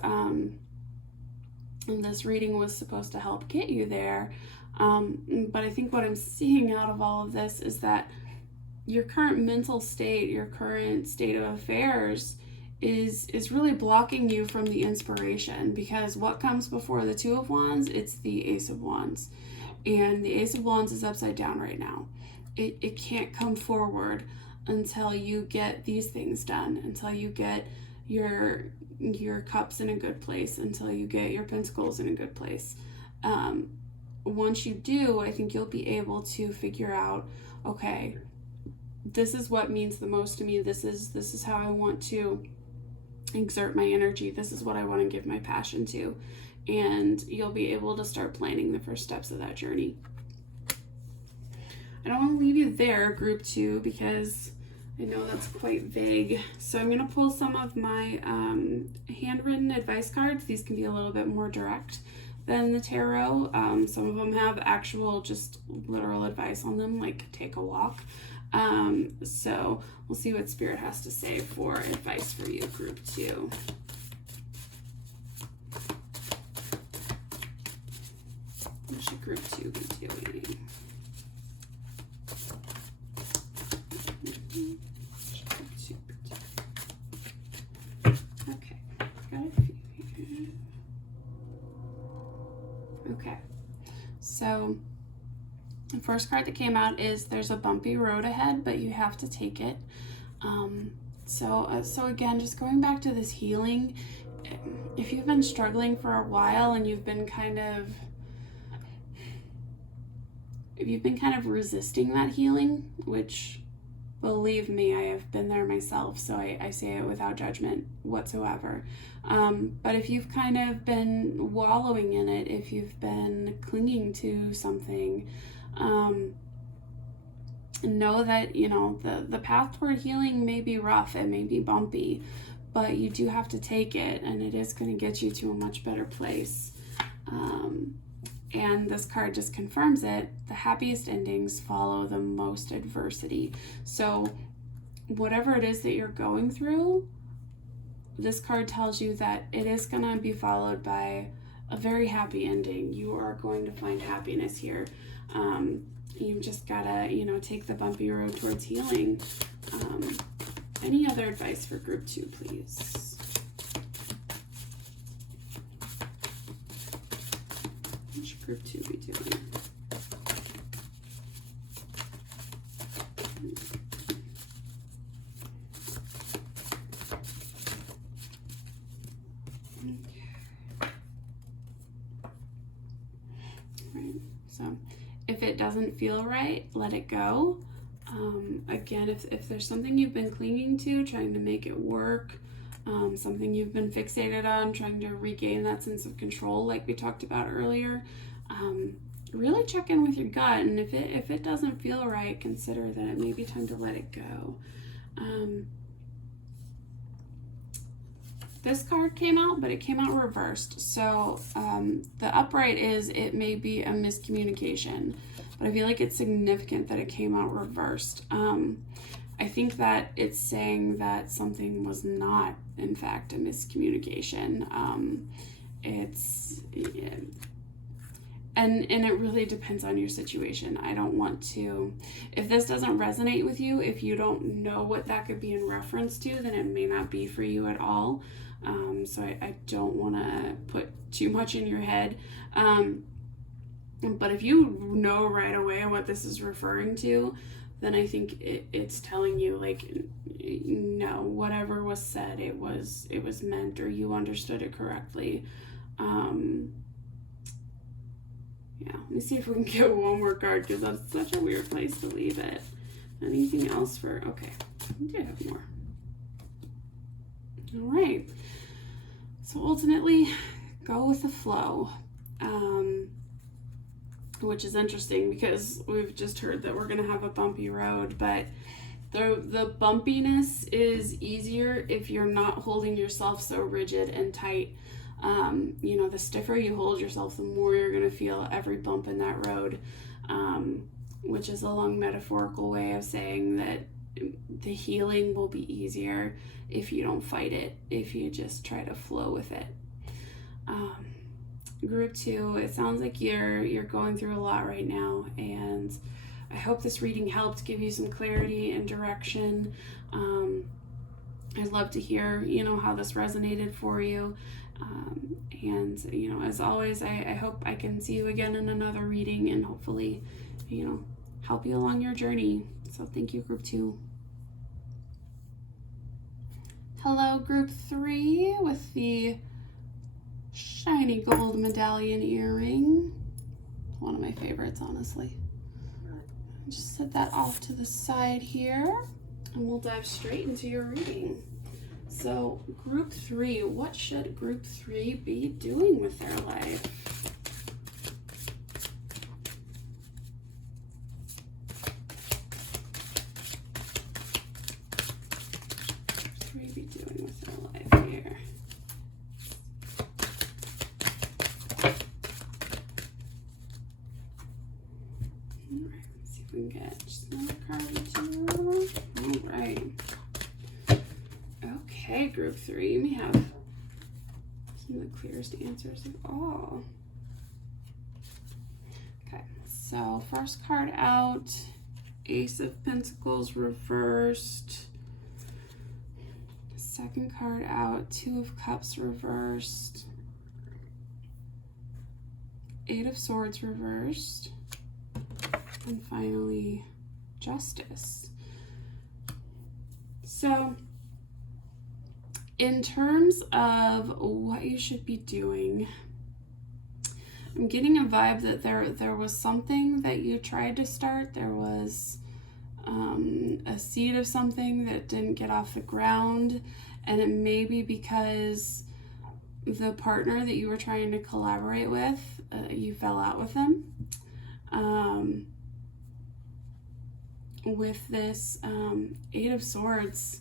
reading was supposed to help get you there, but I think what I'm seeing out of all of this is that your current mental state, your current state of affairs is really blocking you from the inspiration, because what comes before the 2 of Wands? It's the Ace of Wands. And the Ace of Wands is upside down right now. It can't come forward until you get these things done, until you get your cups in a good place, until you get your pentacles in a good place. Once you do, I think you'll be able to figure out, okay, this is what means the most to me. This is how I want to exert my energy. This is what I want to give my passion to. And you'll be able to start planning the first steps of that journey. I don't want to leave you there, group 2, because I know that's quite vague. So I'm going to pull some of my handwritten advice cards. These can be a little bit more direct than the tarot. Some of them have actual, just literal advice on them, like take a walk. So we'll see what Spirit has to say for advice for you, group 2. What should group 2 be doing? Okay, got a few here. Okay, so the first card that came out is there's a bumpy road ahead, but you have to take it. So again, just going back to this healing, if you've been struggling for a while and you've been kind of resisting that healing, which, believe me, I have been there myself, so I say it without judgment whatsoever. But if you've kind of been wallowing in it, if you've been clinging to something, know that, the path toward healing may be rough, it may be bumpy, but you do have to take it, and it is going to get you to a much better place. And this card just confirms it. The happiest endings follow the most adversity. So whatever it is that you're going through, this card tells you that it is going to be followed by a very happy ending. You are going to find happiness here. You've just got to, take the bumpy road towards healing. Any other advice for group 2, please? What should group 2 be doing? So if it doesn't feel right, let it go. Again, if there's something you've been clinging to, trying to make it work, something you've been fixated on, trying to regain that sense of control like we talked about earlier, really check in with your gut. And if it doesn't feel right, consider that it may be time to let it go. This card came out, but it came out reversed. So the upright is it may be a miscommunication, but I feel like it's significant that it came out reversed. I think that it's saying that something was not, in fact, a miscommunication. And it really depends on your situation. I don't want to, if this doesn't resonate with you, if you don't know what that could be in reference to, then it may not be for you at all. So I don't want to put too much in your head. But if you know right away what this is referring to, then I think it's telling you, like, no, whatever was said, it was meant, or you understood it correctly. Yeah, let me see if we can get one more card, because that's such a weird place to leave it. Anything else for, okay, we do have more. All right, so ultimately, go with the flow, which is interesting because we've just heard that we're going to have a bumpy road, but the bumpiness is easier if you're not holding yourself so rigid and tight. The stiffer you hold yourself, the more you're going to feel every bump in that road, which is a long metaphorical way of saying that the healing will be easier if you don't fight it, if you just try to flow with it. Group 2, it sounds like you're going through a lot right now, and I hope this reading helped give you some clarity and direction. I'd love to hear, how this resonated for you. And as always, I hope I can see you again in another reading and hopefully, help you along your journey. So thank you, Group 2. Hello, Group 3, with the shiny gold medallion earring. One of my favorites, honestly. Just set that off to the side here, and we'll dive straight into your reading. So, Group 3, what should Group 3 be doing with their life? Be doing with their life here. All right, let's see if we can get just another card or two. All right. Okay, Group 3, we have some of the clearest answers of all. Okay, so first card out, Ace of Pentacles reversed. Second card out, Two of Cups reversed. Eight of Swords reversed. And finally, Justice. So, in terms of what you should be doing, I'm getting a vibe that there was something that you tried to start. There was a seed of something that didn't get off the ground, and it may be because the partner that you were trying to collaborate with, you fell out with them. With this Eight of Swords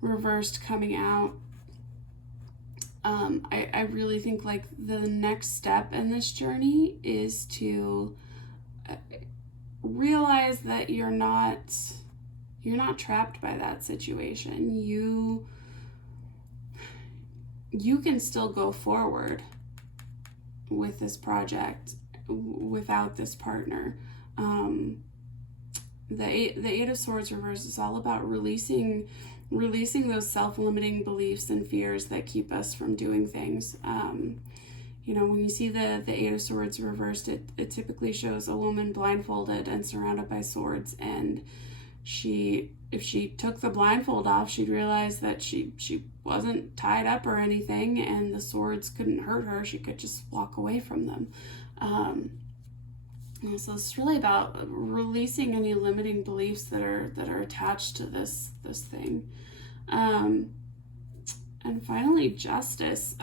reversed coming out, I really think like the next step in this journey is to realize that you're not trapped by that situation. You can still go forward with this project without this partner. The Eight of Swords reverse is all about releasing those self-limiting beliefs and fears that keep us from doing things. When you see the Eight of Swords reversed, it typically shows a woman blindfolded and surrounded by swords, and if she took the blindfold off, she'd realize that she wasn't tied up or anything, and the swords couldn't hurt her. She could just walk away from them. So it's really about releasing any limiting beliefs that are attached to this thing. And finally, justice.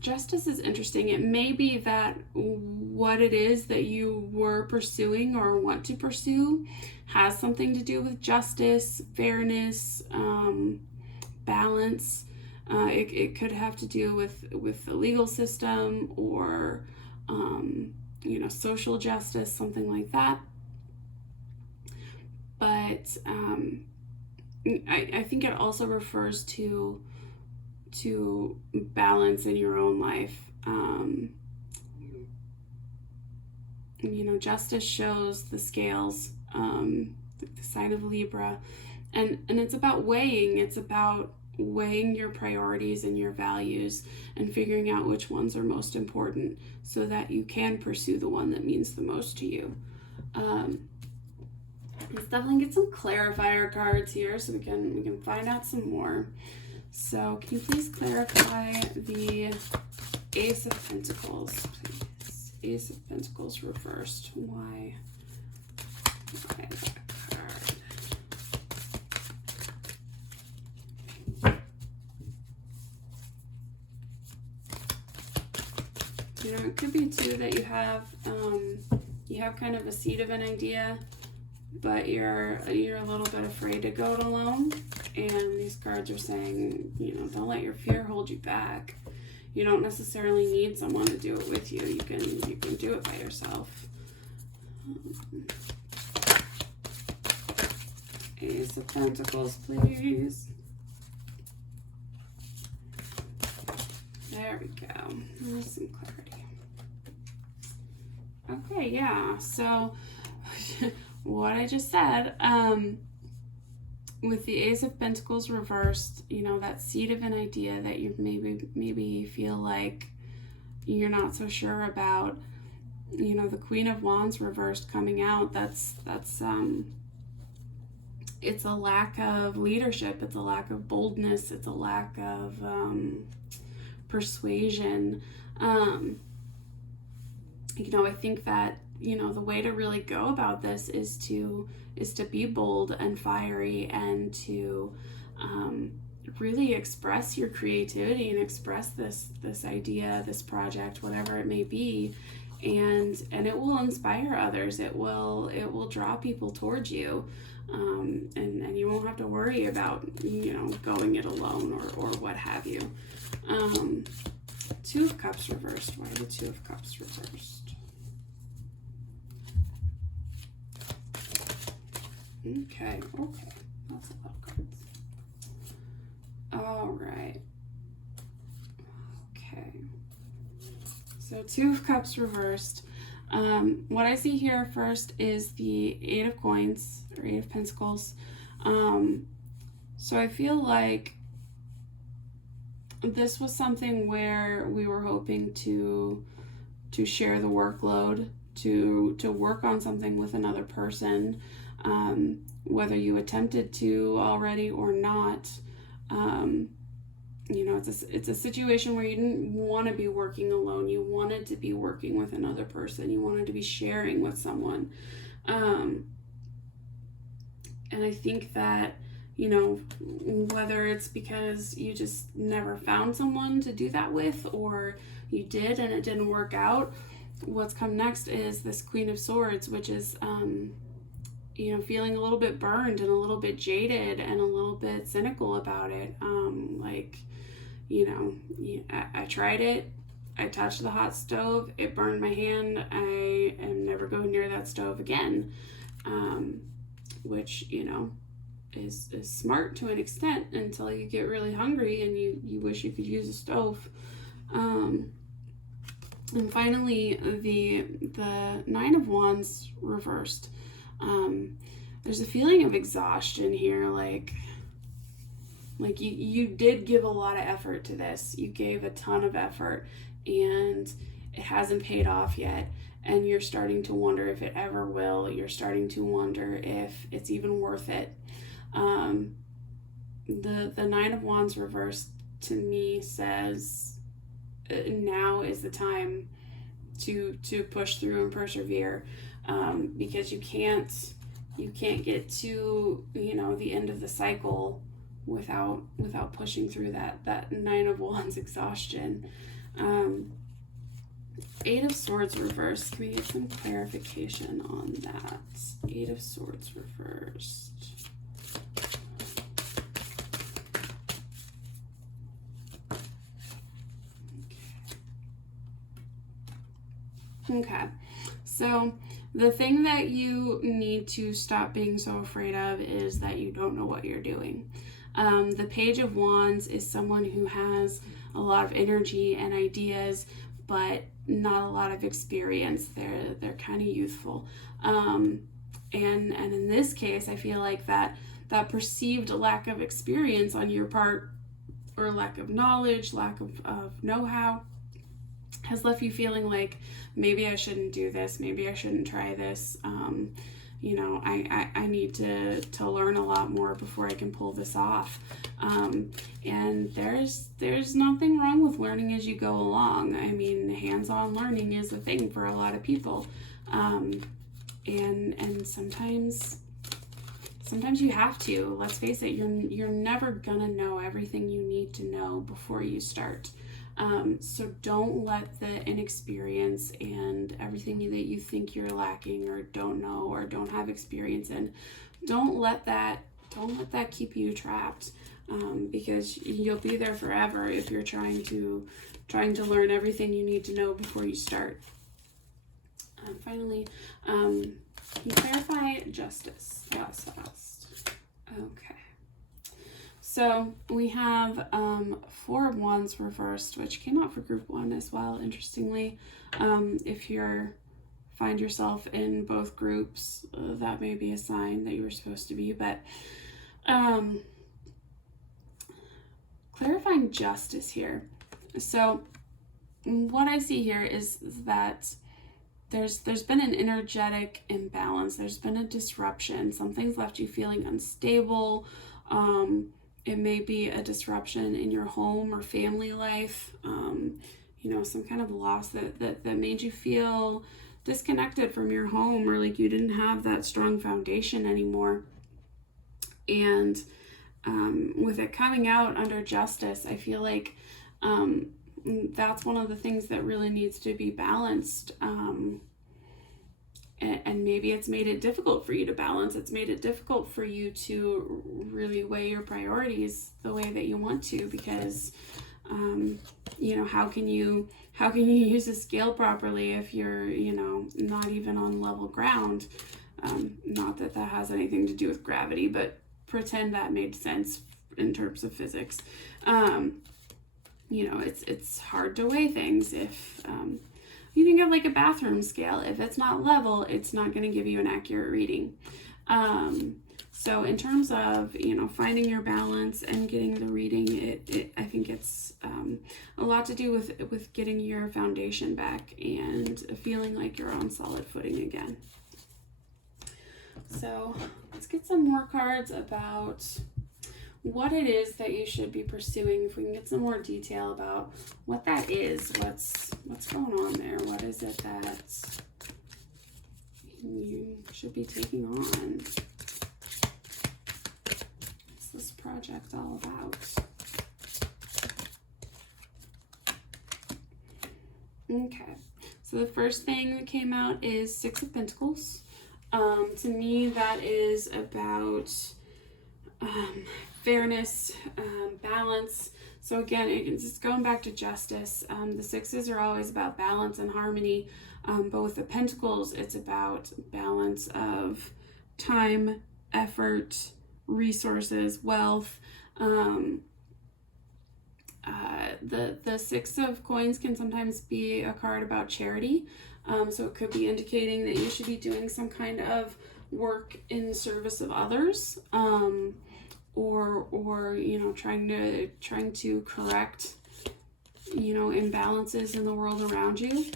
Justice is interesting. It may be that what it is that you were pursuing or want to pursue has something to do with justice, fairness, balance. It could have to do with the legal system or social justice, something like that. But I think it also refers to balance in your own life. Justice shows the scales, the sign of Libra, and it's about weighing. It's about weighing your priorities and your values and figuring out which ones are most important so that you can pursue the one that means the most to you. Let's definitely get some clarifier cards here so we can find out some more. So can you please clarify the Ace of Pentacles, please? Ace of Pentacles reversed. Why that card? It could be too that you have kind of a seed of an idea, but you're a little bit afraid to go it alone. And these cards are saying, don't let your fear hold you back. You don't necessarily need someone to do it with you. You can do it by yourself. Ace of Pentacles, please. There we go. There's some clarity. Okay, yeah. So what I just said, with the Ace of Pentacles reversed, that seed of an idea that you maybe feel like you're not so sure about, the Queen of Wands reversed coming out, that's it's a lack of leadership, it's a lack of boldness, it's a lack of persuasion. I think that the way to really go about this is to be bold and fiery and to really express your creativity and express this idea, this project, whatever it may be, and it will inspire others. It will draw people towards you, and you won't have to worry about going it alone or what have you. Two of Cups reversed. Why the Two of Cups reversed? Okay, that's a lot of cards. All right. Okay. So Two of Cups reversed. What I see here first is the Eight of Coins, or Eight of Pentacles. So I feel like this was something where we were hoping to share the workload, to work on something with another person. Whether you attempted to already or not, it's a situation where you didn't want to be working alone. You wanted to be working with another person. You wanted to be sharing with someone. And I think that, whether it's because you just never found someone to do that with, or you did and it didn't work out, what's come next is this Queen of Swords, which is, feeling a little bit burned and a little bit jaded and a little bit cynical about it. I tried it. I touched the hot stove. It burned my hand. I am never going near that stove again, which, is smart to an extent until you get really hungry and you wish you could use a stove. And finally, the Nine of Wands reversed. There's a feeling of exhaustion here, like you did give a lot of effort to this. You gave a ton of effort, and it hasn't paid off yet. And you're starting to wonder if it ever will. You're starting to wonder if it's even worth it. The Nine of Wands reversed to me says now is the time to push through and persevere, because you can't get to the end of the cycle without pushing through that Nine of Wands exhaustion. Eight of Swords reversed. Can we get some clarification on that? Eight of Swords reversed. Okay, so the thing that you need to stop being so afraid of is that you don't know what you're doing. The Page of Wands is someone who has a lot of energy and ideas, but not a lot of experience. They're kind of youthful. And in this case, I feel like that perceived lack of experience on your part, or lack of knowledge, lack of know-how, has left you feeling like maybe I shouldn't do this, maybe I shouldn't try this. I need to learn a lot more before I can pull this off. And there's nothing wrong with learning as you go along. I mean, hands-on learning is a thing for a lot of people. And sometimes you have to. Let's face it, you're never gonna know everything you need to know before you start. So don't let the inexperience and everything that you think you're lacking or don't know or don't have experience in, don't let that keep you trapped, because you'll be there forever if you're trying to learn everything you need to know before you start. Finally, can you clarify justice? I also asked. Okay. So we have Four of Wands reversed, which came out for group 1 as well, interestingly. If you find yourself in both groups, that may be a sign that you were supposed to be. But clarifying justice here. So what I see here is that there's been an energetic imbalance. There's been a disruption. Something's left you feeling unstable. It may be a disruption in your home or family life, some kind of loss that made you feel disconnected from your home, or like you didn't have that strong foundation anymore. And with it coming out under justice, I feel like that's one of the things that really needs to be balanced. And maybe it's made it difficult for you to balance. It's made it difficult for you to really weigh your priorities the way that you want to, because, how can you use a scale properly if you're, not even on level ground? Not that has anything to do with gravity, but pretend that made sense in terms of physics. It's hard to weigh things if, you think of like a bathroom scale. If it's not level, it's not going to give you an accurate reading. So in terms of, finding your balance and getting the reading, I think it's a lot to do with getting your foundation back and feeling like you're on solid footing again. So let's get some more cards about what it is that you should be pursuing. If we can get some more detail about what that is, what's going on there, what is it that you should be taking on? What's this project all about? Okay, so the first thing that came out is Six of Pentacles. To me, that is about fairness, balance, So again, it's just going back to justice. The sixes are always about balance and harmony, but with the pentacles, it's about balance of time, effort, resources, wealth. The Six of Coins can sometimes be a card about charity. So it could be indicating that you should be doing some kind of work in service of others, or you know, trying to correct, you know, imbalances in the world around you.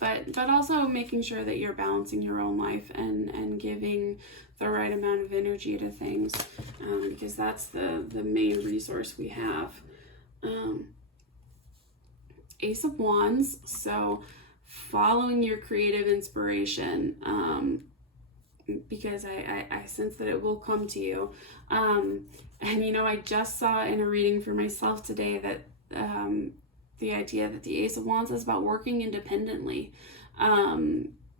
But also making sure that you're balancing your own life and giving the right amount of energy to things, because that's the main resource we have. Ace of Wands, so following your creative inspiration, because I sense that it will come to you. And you know, I just saw in a reading for myself today that the idea that the Ace of Wands is about working independently.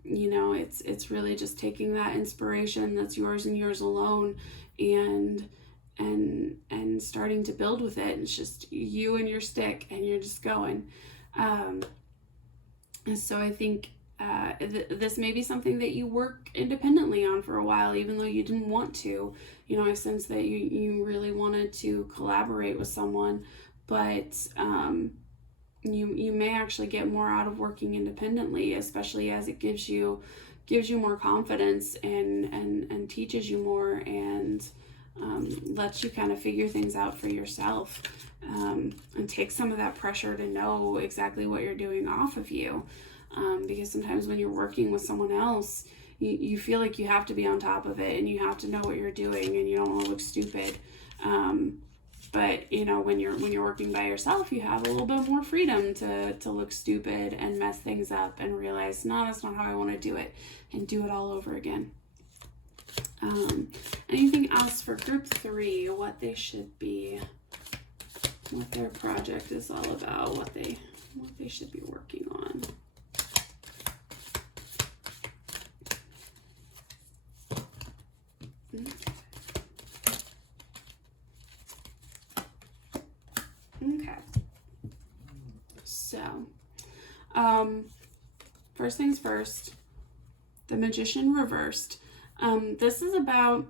You know, it's really just taking that inspiration that's yours and yours alone, and starting to build with it. It's just you and your stick, and you're just going. So I think this may be something that you work independently on for a while, even though you didn't want to. You know, I sense that you really wanted to collaborate with someone, but you may actually get more out of working independently, especially as it gives you more confidence and teaches you more, and lets you kind of figure things out for yourself, and take some of that pressure to know exactly what you're doing off of you, because sometimes when you're working with someone else, you feel like you have to be on top of it and you have to know what you're doing and you don't want to look stupid. But you know, when you're working by yourself, you have a little bit more freedom to look stupid and mess things up and realize, no, that's not how I want to do it, and do it all over again. Anything else for group 3? What they should be, what their project is all about, what they should be working on. Okay. So, first things first, the Magician reversed. This is about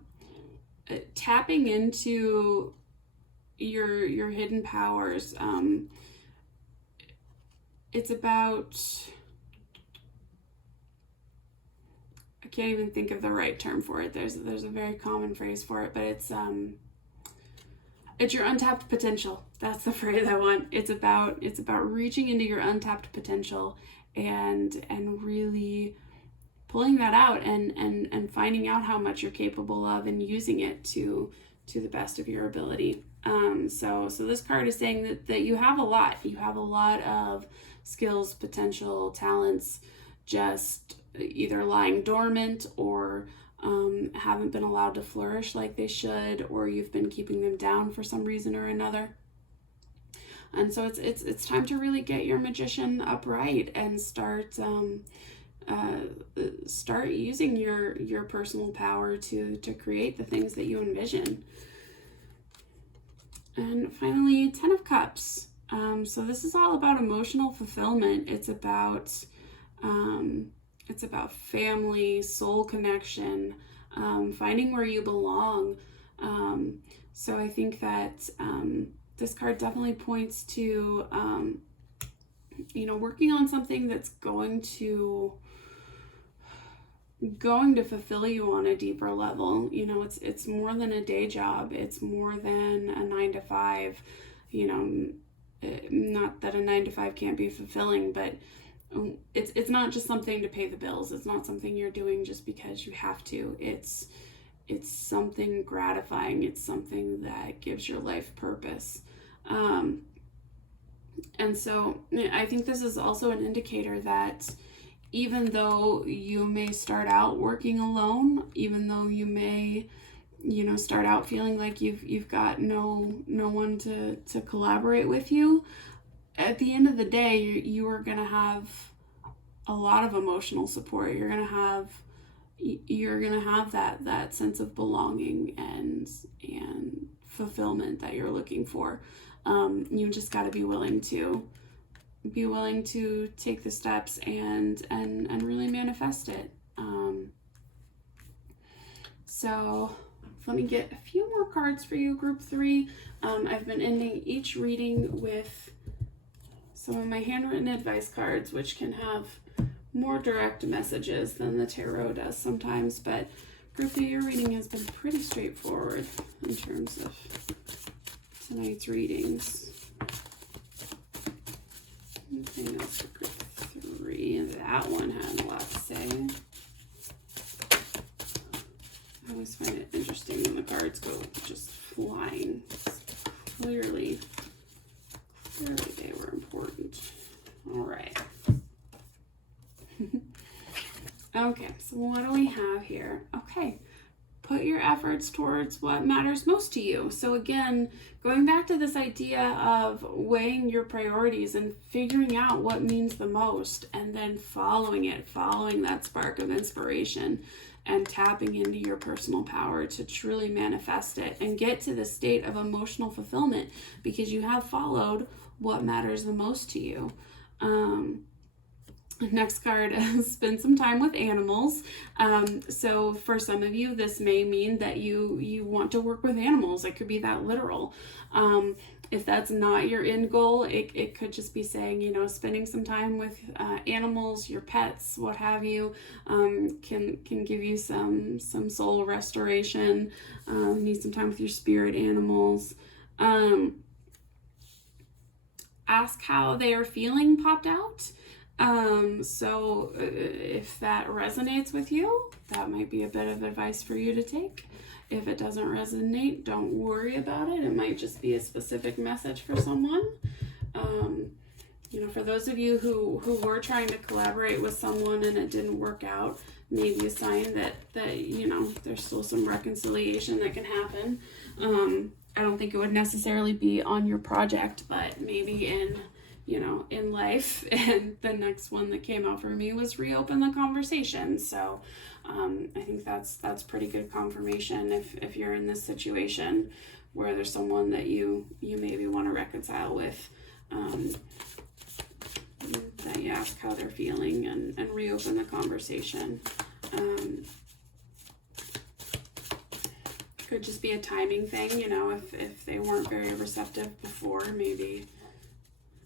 tapping into your hidden powers. It's about, I can't even think of the right term for it. There's a very common phrase for it, but it's your untapped potential. That's the phrase I want. It's about reaching into your untapped potential and really pulling that out and finding out how much you're capable of and using it to the best of your ability. So this card is saying that you have a lot. You have a lot of skills, potential, talents, just either lying dormant or haven't been allowed to flourish like they should, or you've been keeping them down for some reason or another. And so it's time to really get your magician upright and start using your personal power to create the things that you envision. And finally, 10 of Cups. So this is all about emotional fulfillment. It's about family, soul connection, finding where you belong. So I think that this card definitely points to working on something that's going to fulfill you on a deeper level. You know, it's more than a day job. It's more than a 9-to-5. You know, not that a 9-to-5 can't be fulfilling, but it's not just something to pay the bills. It's not something you're doing just because you have to. It's something gratifying. It's something that gives your life purpose. And so I think this is also an indicator that even though you may start out working alone, even though you may, start out feeling like you've got no one to collaborate with you, at the end of the day, you are going to have a lot of emotional support. You're going to have you're gonna have that sense of belonging and fulfillment that you're looking for. You just got to be willing to take the steps and really manifest it. So let me get a few more cards for you, group 3. I've been ending each reading with some of my handwritten advice cards, which can have more direct messages than the tarot does sometimes, but group 3, your reading has been pretty straightforward in terms of tonight's readings. Anything else for group 3? That one had a lot to say. I always find it interesting when the cards go just flying. Clearly they were important. All right. Okay, so what do we have here? Okay, put your efforts towards what matters most to you. So again, going back to this idea of weighing your priorities and figuring out what means the most, and then following that spark of inspiration and tapping into your personal power to truly manifest it and get to the state of emotional fulfillment because you have followed what matters the most to you. Next card is spend some time with animals. So for some of you, this may mean that you want to work with animals. It could be that literal. If that's not your end goal, it could just be saying, spending some time with animals, your pets, what have you, can give you some soul restoration. Need some time with your spirit animals. Ask how they are feeling popped out. So if that resonates with you, that might be a bit of advice for you to take. If it doesn't resonate, don't worry about it. It might just be a specific message for someone. For those of you who were trying to collaborate with someone and it didn't work out, maybe a sign that there's still some reconciliation that can happen. I don't think it would necessarily be on your project, but maybe in life. And the next one that came out for me was reopen the conversation. So I think that's pretty good confirmation if you're in this situation where there's someone that you maybe want to reconcile with, that you ask how they're feeling and reopen the conversation. Could just be a timing thing, if they weren't very receptive before, maybe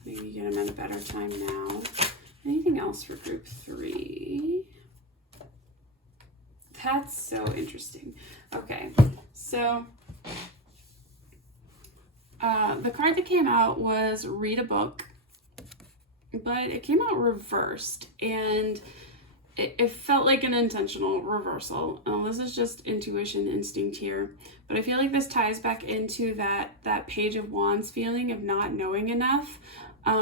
get them at a better time now. Anything else for group 3? That's so interesting. Okay, so the card that came out was read a book, but it came out reversed, and it felt like an intentional reversal. This is just intuition, instinct here, but I feel like this ties back into that Page of Wands feeling of not knowing enough. I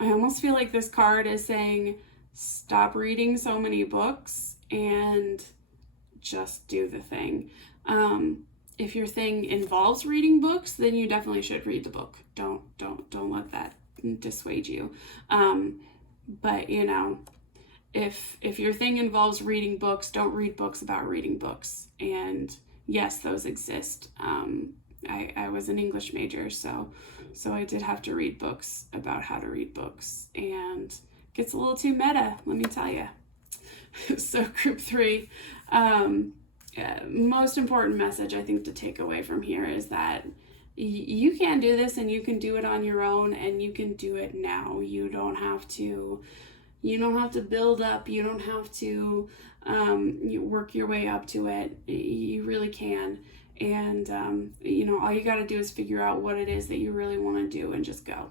almost feel like this card is saying, stop reading so many books and just do the thing. If your thing involves reading books, then you definitely should read the book. Don't let that dissuade you. But if your thing involves reading books, don't read books about reading books. And yes, those exist. I was an English major, so I did have to read books about how to read books, and it gets a little too meta, let me tell you. So group 3, most important message I think to take away from here is that you can do this, and you can do it on your own, and you can do it now. You don't have to build up. You don't have to work your way up to it. You really can. And, all you got to do is figure out what it is that you really want to do and just go.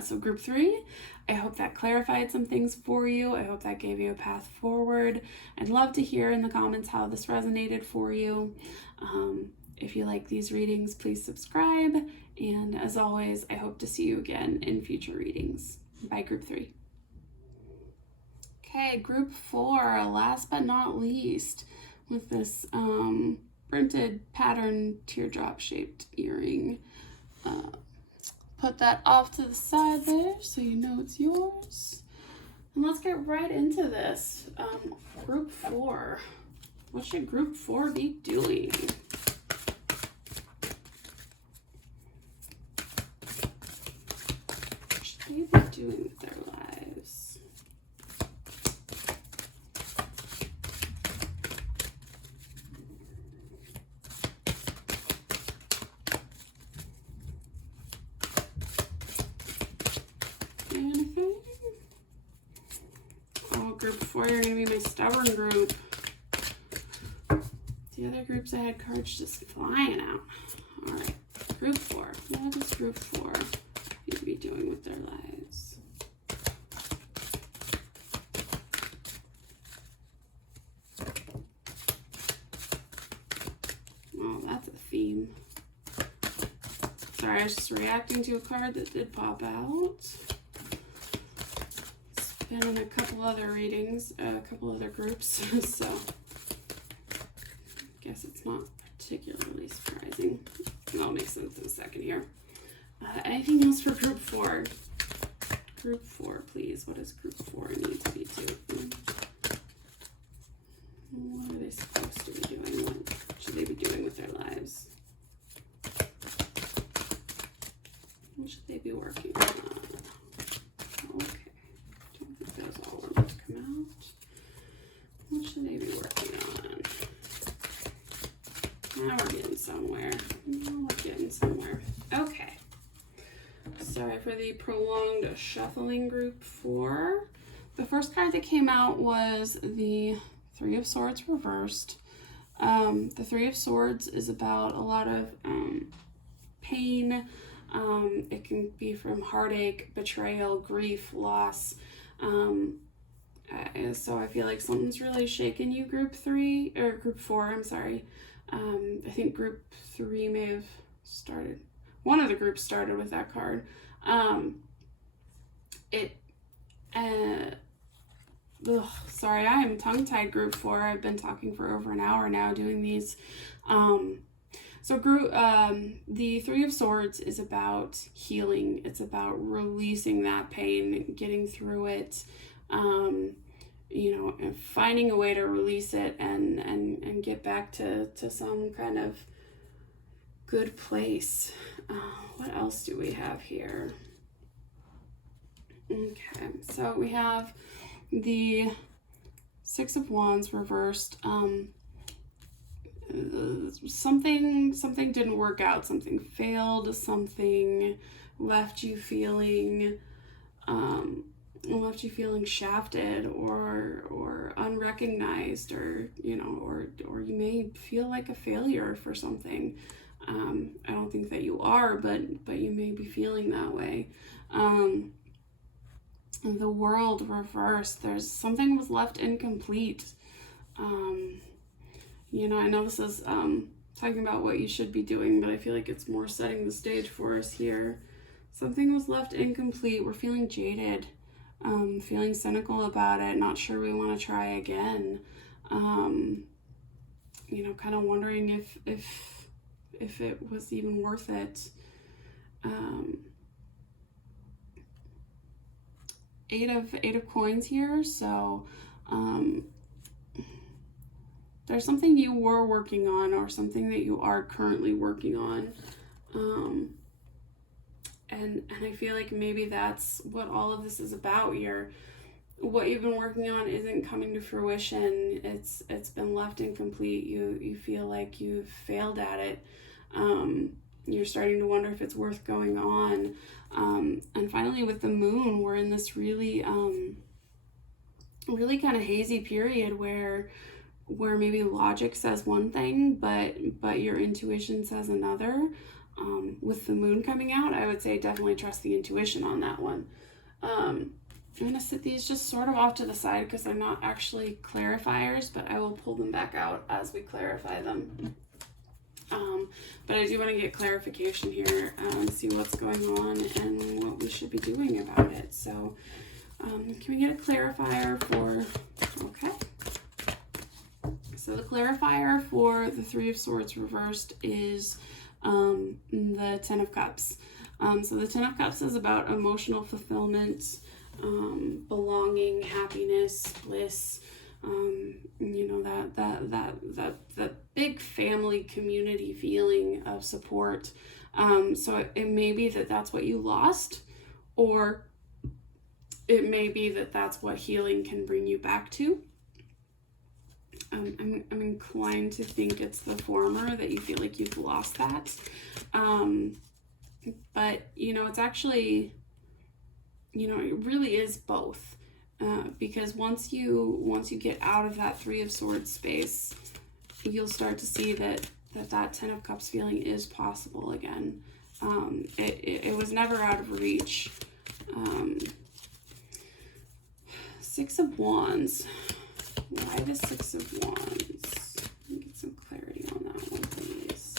So group 3, I hope that clarified some things for you. I hope that gave you a path forward. I'd love to hear in the comments how this resonated for you. If you like these readings, please subscribe. And as always, I hope to see you again in future readings. Bye, group 3. Okay, group 4, last but not least, with this printed pattern teardrop shaped earring. Put that off to the side there so you know it's yours. And let's get right into this. Group 4. What should Group 4 be doing? What should they be doing with their lives? Anything? Oh, Group 4, you're going to be my stubborn group. The other groups I had cards just flying out. Alright, Group 4. What does Group 4 need to be doing with their lives? Oh, that's a theme. Sorry, I was just reacting to a card that did pop out. It's been in a couple other readings, a couple other groups, so guess it's not particularly surprising. That'll make sense in a second here. Anything else for Group 4? Group 4, please. What does Group 4 need to be doing? What are they supposed to be doing? What should they be doing with their lives? What should they be working on? Okay. Don't think those all want to come out. What should they be working on? Now we're getting somewhere. Okay. Sorry for the prolonged shuffling, Group 4. The first card that came out was the Three of Swords reversed. The Three of Swords is about a lot of pain. It can be from heartache, betrayal, grief, loss. So I feel like something's really shaken you, Group 3, or Group 4, I'm sorry. I think Group 3 may have started, one of the groups started with that card. Sorry, I am tongue-tied, Group 4. I've been talking for over an hour now doing these. The Three of Swords is about healing. It's about releasing that pain, getting through it, and finding a way to release it and get back to some kind of good place. What else do we have here? Okay, so we have the Six of Wands reversed. Something didn't work out, something failed, something left you feeling shafted or unrecognized, or you may feel like a failure for something. I don't think that you are, but you may be feeling that way. The World reversed. There's something was left incomplete. I know this is talking about what you should be doing, but I feel like it's more setting the stage for us here. Something was left incomplete. We're feeling jaded, feeling cynical about it, not sure we want to try again. Kind of wondering if it was even worth it. Eight of coins here, so there's something you were working on or something that you are currently working on. And I feel like maybe that's what all of this is about. What you've been working on isn't coming to fruition. It's been left incomplete. You feel like you've failed at it. You're starting to wonder if it's worth going on. And finally, with the Moon, we're in this really kind of hazy period where maybe logic says one thing, but your intuition says another. With the Moon coming out, I would say definitely trust the intuition on that one. I'm going to sit these just sort of off to the side because they're not actually clarifiers, but I will pull them back out as we clarify them. But I do want to get clarification here, see what's going on and what we should be doing about it. So can we get a clarifier for, okay. So the clarifier for the Three of Swords reversed is the Ten of Cups. So the Ten of Cups is about emotional fulfillment. belonging, happiness, bliss, that big family community feeling of support. So it may be that that's what you lost, or it may be that that's what healing can bring you back to. I'm inclined to think it's the former, that you feel like you've lost that. But, it's actually, it really is both. Because once you get out of that Three of Swords space, you'll start to see that Ten of Cups feeling is possible again. It was never out of reach. Six of Wands. Why the Six of Wands? Let me get some clarity on that one, please.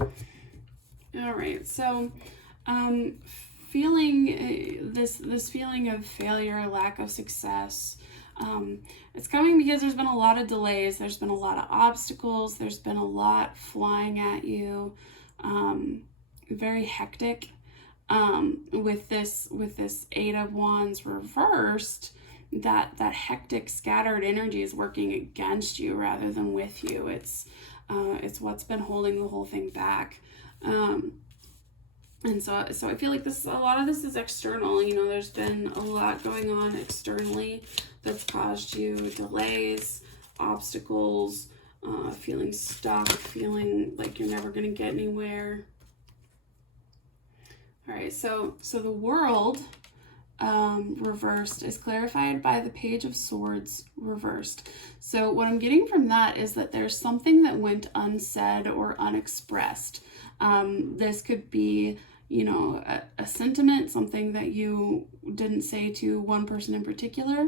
Okay. All right. So, feeling this feeling of failure, lack of success. It's coming because there's been a lot of delays. There's been a lot of obstacles. There's been a lot flying at you. Very hectic. With this Eight of Wands reversed, that hectic scattered energy is working against you rather than with you. It's what's been holding the whole thing back. And so I feel like a lot of this is external. There's been a lot going on externally that's caused you delays, obstacles, feeling stuck, feeling like you're never going to get anywhere. All right, so the World reversed is clarified by the Page of Swords reversed. So what I'm getting from that is that there's something that went unsaid or unexpressed. This could be, a sentiment, something that you didn't say to one person in particular,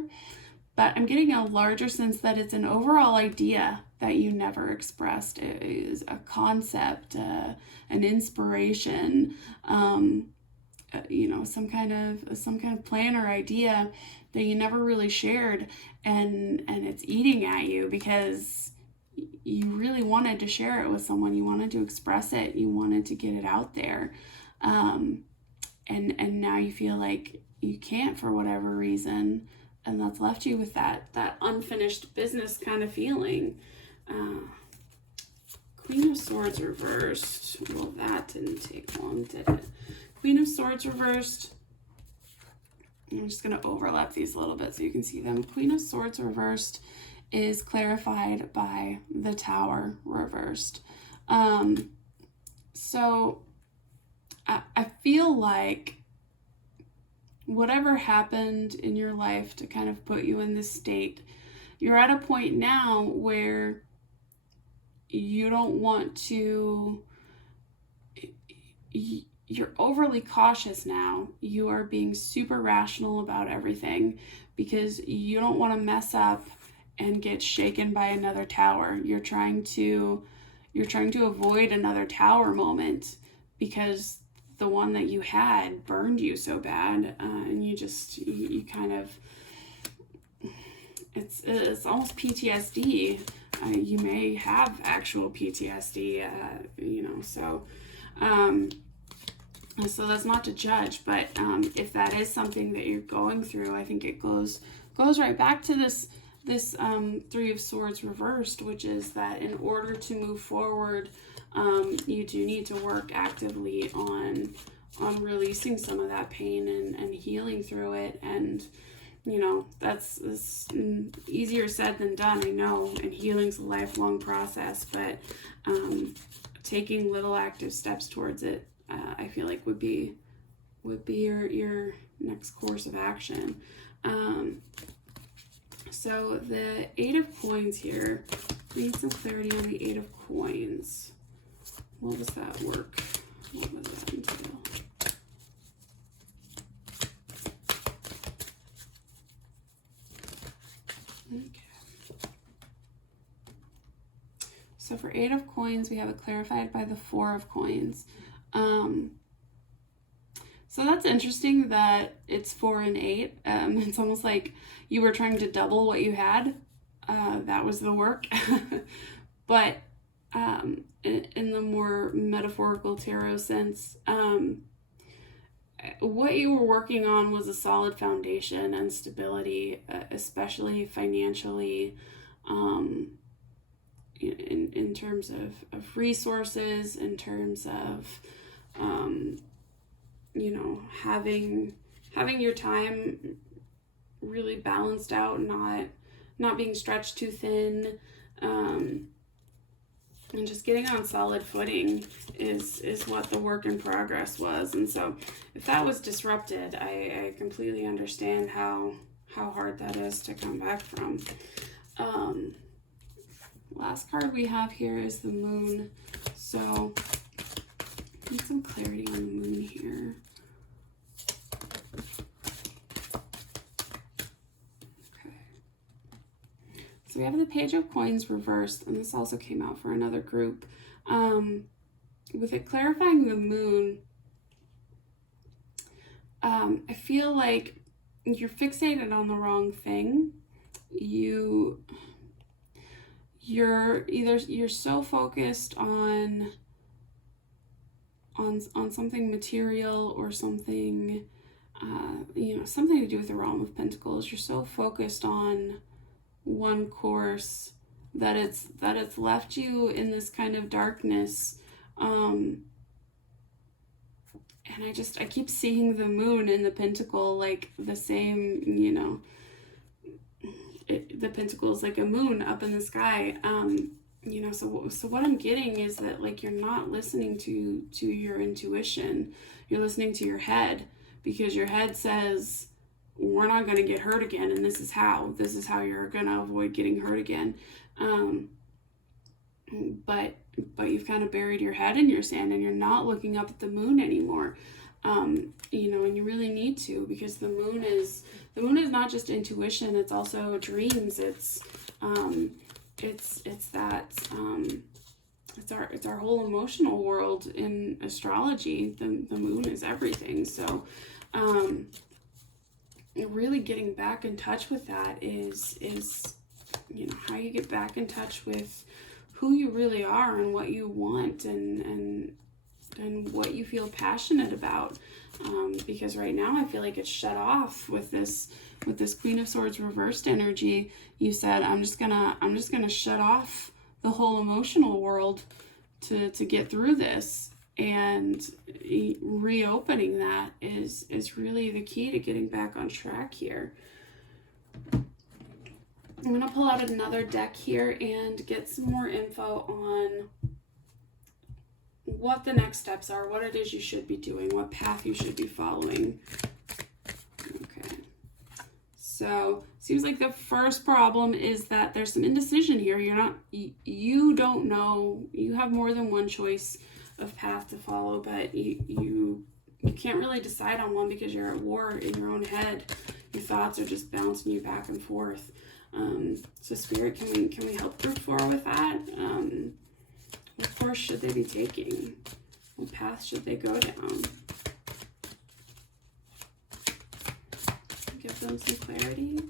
but I'm getting a larger sense that it's an overall idea that you never expressed. It is a concept, an inspiration, some kind of plan or idea that you never really shared, and it's eating at you because you really wanted to share it with someone. You wanted to express it. You wanted to get it out there. And now you feel like you can't for whatever reason, and that's left you with that unfinished business kind of feeling. Queen of Swords reversed. Well, that didn't take long, did it? Queen of Swords reversed. I'm just going to overlap these a little bit so you can see them. Queen of Swords reversed is clarified by the Tower reversed. So I feel like whatever happened in your life to kind of put you in this state, you're at a point now where you don't want to, you're overly cautious now. You are being super rational about everything because you don't want to mess up and get shaken by another tower. You're trying to avoid another tower moment because the one that you had burned you so bad, and you kind of, it's almost PTSD. You may have actual PTSD, so that's not to judge, but if that is something that you're going through, I think it goes right back to this Three of Swords reversed, which is that in order to move forward, you do need to work actively on releasing some of that pain and healing through it. And that's easier said than done, I know, and healing's a lifelong process, but taking little active steps towards it, I feel like would be your next course of action. So the Eight of Coins here, we need some clarity on the Eight of Coins. What does that work? What does that entail? Okay. So for Eight of Coins, we have it clarified by the Four of Coins. So that's interesting that it's 4 and 8. It's almost like you were trying to double what you had. That was the work. But in the more metaphorical tarot sense, what you were working on was a solid foundation and stability, especially financially, um, in terms of resources, in terms of, having your time really balanced out, not being stretched too thin, and just getting on solid footing is what the work in progress was. And so if that was disrupted, I completely understand how hard that is to come back from. Last card we have here is the moon. So need some clarity on the moon here. So we have the Page of Coins reversed, and this also came out for another group. With it clarifying the moon, I feel like you're fixated on the wrong thing. You're so focused on something material or something, something to do with the realm of pentacles. You're so focused on one course that it's left you in this kind of darkness, and I keep seeing the moon and the pentacle like the same, the pentacle is like a moon up in the sky. So what I'm getting is that like you're not listening to your intuition, you're listening to your head, because your head says we're not going to get hurt again, and this is how you're going to avoid getting hurt again. But you've kind of buried your head in your sand, and you're not looking up at the moon anymore. And you really need to, because the moon is not just intuition, it's also dreams. It's our whole emotional world in astrology. The moon is everything. So really getting back in touch with that is how you get back in touch with who you really are and what you want and what you feel passionate about, because right now I feel like it's shut off with this Queen of Swords reversed energy. You said I'm just gonna shut off the whole emotional world to get through this, and reopening that is really the key to getting back on track here. I'm going to pull out another deck here and get some more info on what the next steps are, what it is you should be doing, what path you should be following. Okay. So, seems like the first problem is that there's some indecision here. You don't know, you have more than one choice of path to follow, but you can't really decide on one because you're at war in your own head. Your thoughts are just bouncing you back and forth. So Spirit, can we help group 4 with that? What course should they be taking? What path should they go down? Give them some clarity.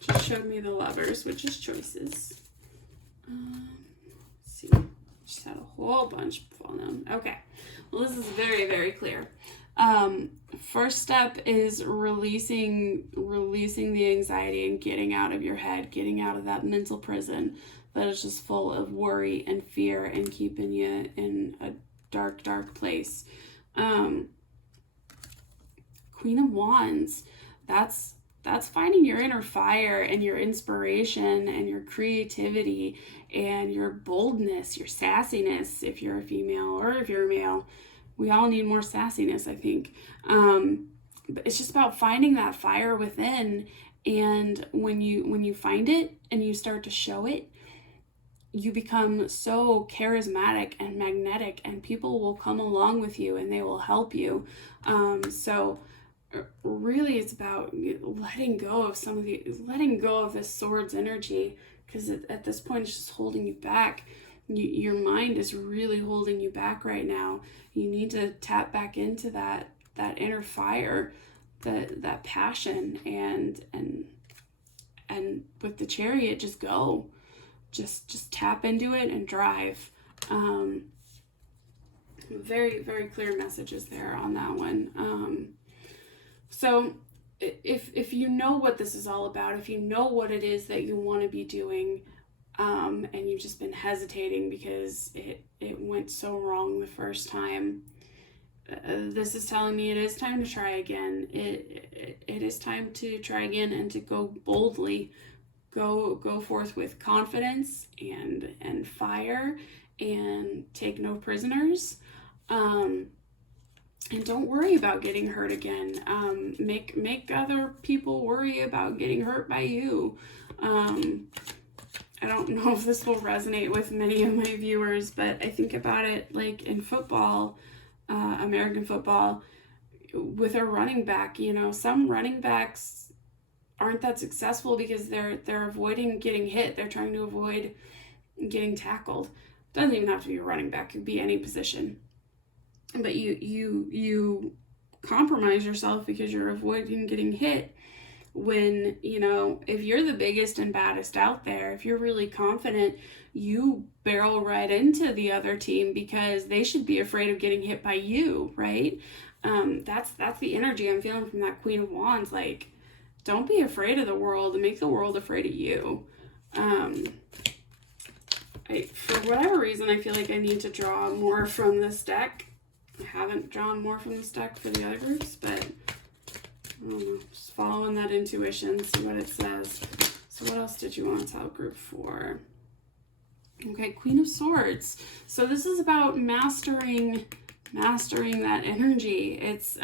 Just showed me the Lovers, which is choices. Let's see. Just had a whole bunch fall down. Okay. Well, this is very, very clear. First step is releasing the anxiety and getting out of your head, getting out of that mental prison that is just full of worry and fear and keeping you in a dark, dark place. Queen of Wands, that's finding your inner fire and your inspiration and your creativity and your boldness, your sassiness, if you're a female or if you're a male. We all need more sassiness, I think. But it's just about finding that fire within, and when you find it and you start to show it, you become so charismatic and magnetic, and people will come along with you and they will help you. So really it's about letting go of this Swords energy, because at this point it's just holding you back. Your mind is really holding you back right now. You need to tap back into that inner fire, that passion, and with the Chariot, just go. Just tap into it and drive. Very, very clear messages there on that one. So if you know what this is all about, if you know what it is that you want to be doing, and you've just been hesitating because it went so wrong the first time, this is telling me it is time to try again. It is time to try again and to go boldly, go forth with confidence and fire, and take no prisoners. And don't worry about getting hurt again. Make other people worry about getting hurt by you. I don't know if this will resonate with many of my viewers, but I think about it like in football, American football, with a running back. Some running backs aren't that successful because they're avoiding getting hit. They're trying to avoid getting tackled. Doesn't even have to be a running back. It could be any position. But you compromise yourself because you're avoiding getting hit when, if you're the biggest and baddest out there, if you're really confident, you barrel right into the other team because they should be afraid of getting hit by you, right? That's the energy I'm feeling from that Queen of Wands. Like, don't be afraid of the world and make the world afraid of you. For whatever reason, I feel like I need to draw more from this deck. I haven't drawn more from this deck for the other groups, but I don't know, just following that intuition, see what it says. So what else did you want to tell group 4? Okay, Queen of Swords. So this is about mastering that energy. It's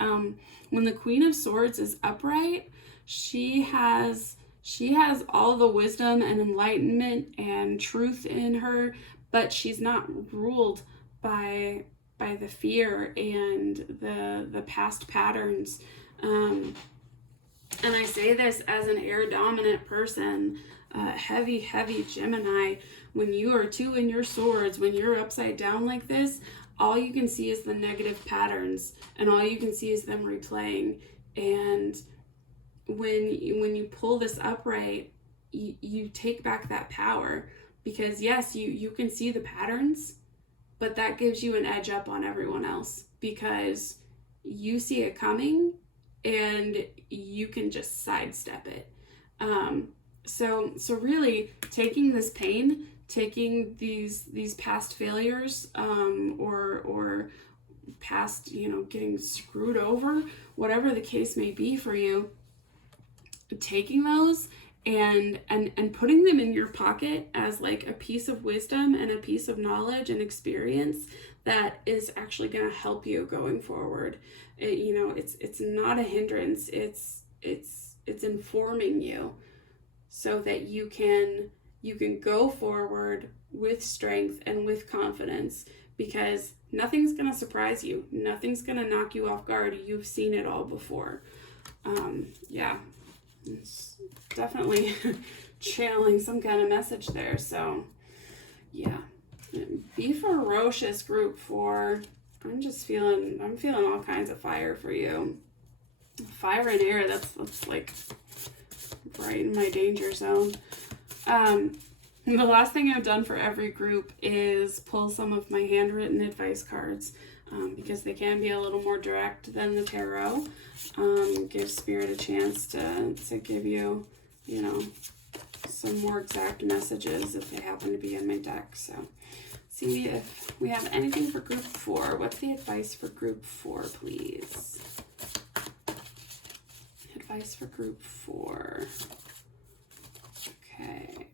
when the Queen of Swords is upright, she has all the wisdom and enlightenment and truth in her, but she's not ruled by the fear and the past patterns. And I say this as an air dominant person, heavy Gemini. When you are 2 in your swords, when you're upside down like this, all you can see is the negative patterns, and all you can see is them replaying. And when you pull this upright, you take back that power, because yes, you can see the patterns, but that gives you an edge up on everyone else because you see it coming and you can just sidestep it. So really taking this pain, taking these past failures, or past, getting screwed over, whatever the case may be for you, taking those and putting them in your pocket as like a piece of wisdom and a piece of knowledge and experience that is actually going to help you going forward. It's not a hindrance. It's informing you so that you can go forward with strength and with confidence, because nothing's going to surprise you. Nothing's going to knock you off guard. You've seen it all before. It's definitely channeling some kind of message there. So yeah, be ferocious, group 4. I'm feeling all kinds of fire for you. Fire and air, that's like right in my danger zone. The last thing I've done for every group is pull some of my handwritten advice cards, because they can be a little more direct than the tarot. Give Spirit a chance to give you, some more exact messages if they happen to be in my deck. So see if we have anything for group 4. What's the advice for group 4, please? Advice for group 4. Okay.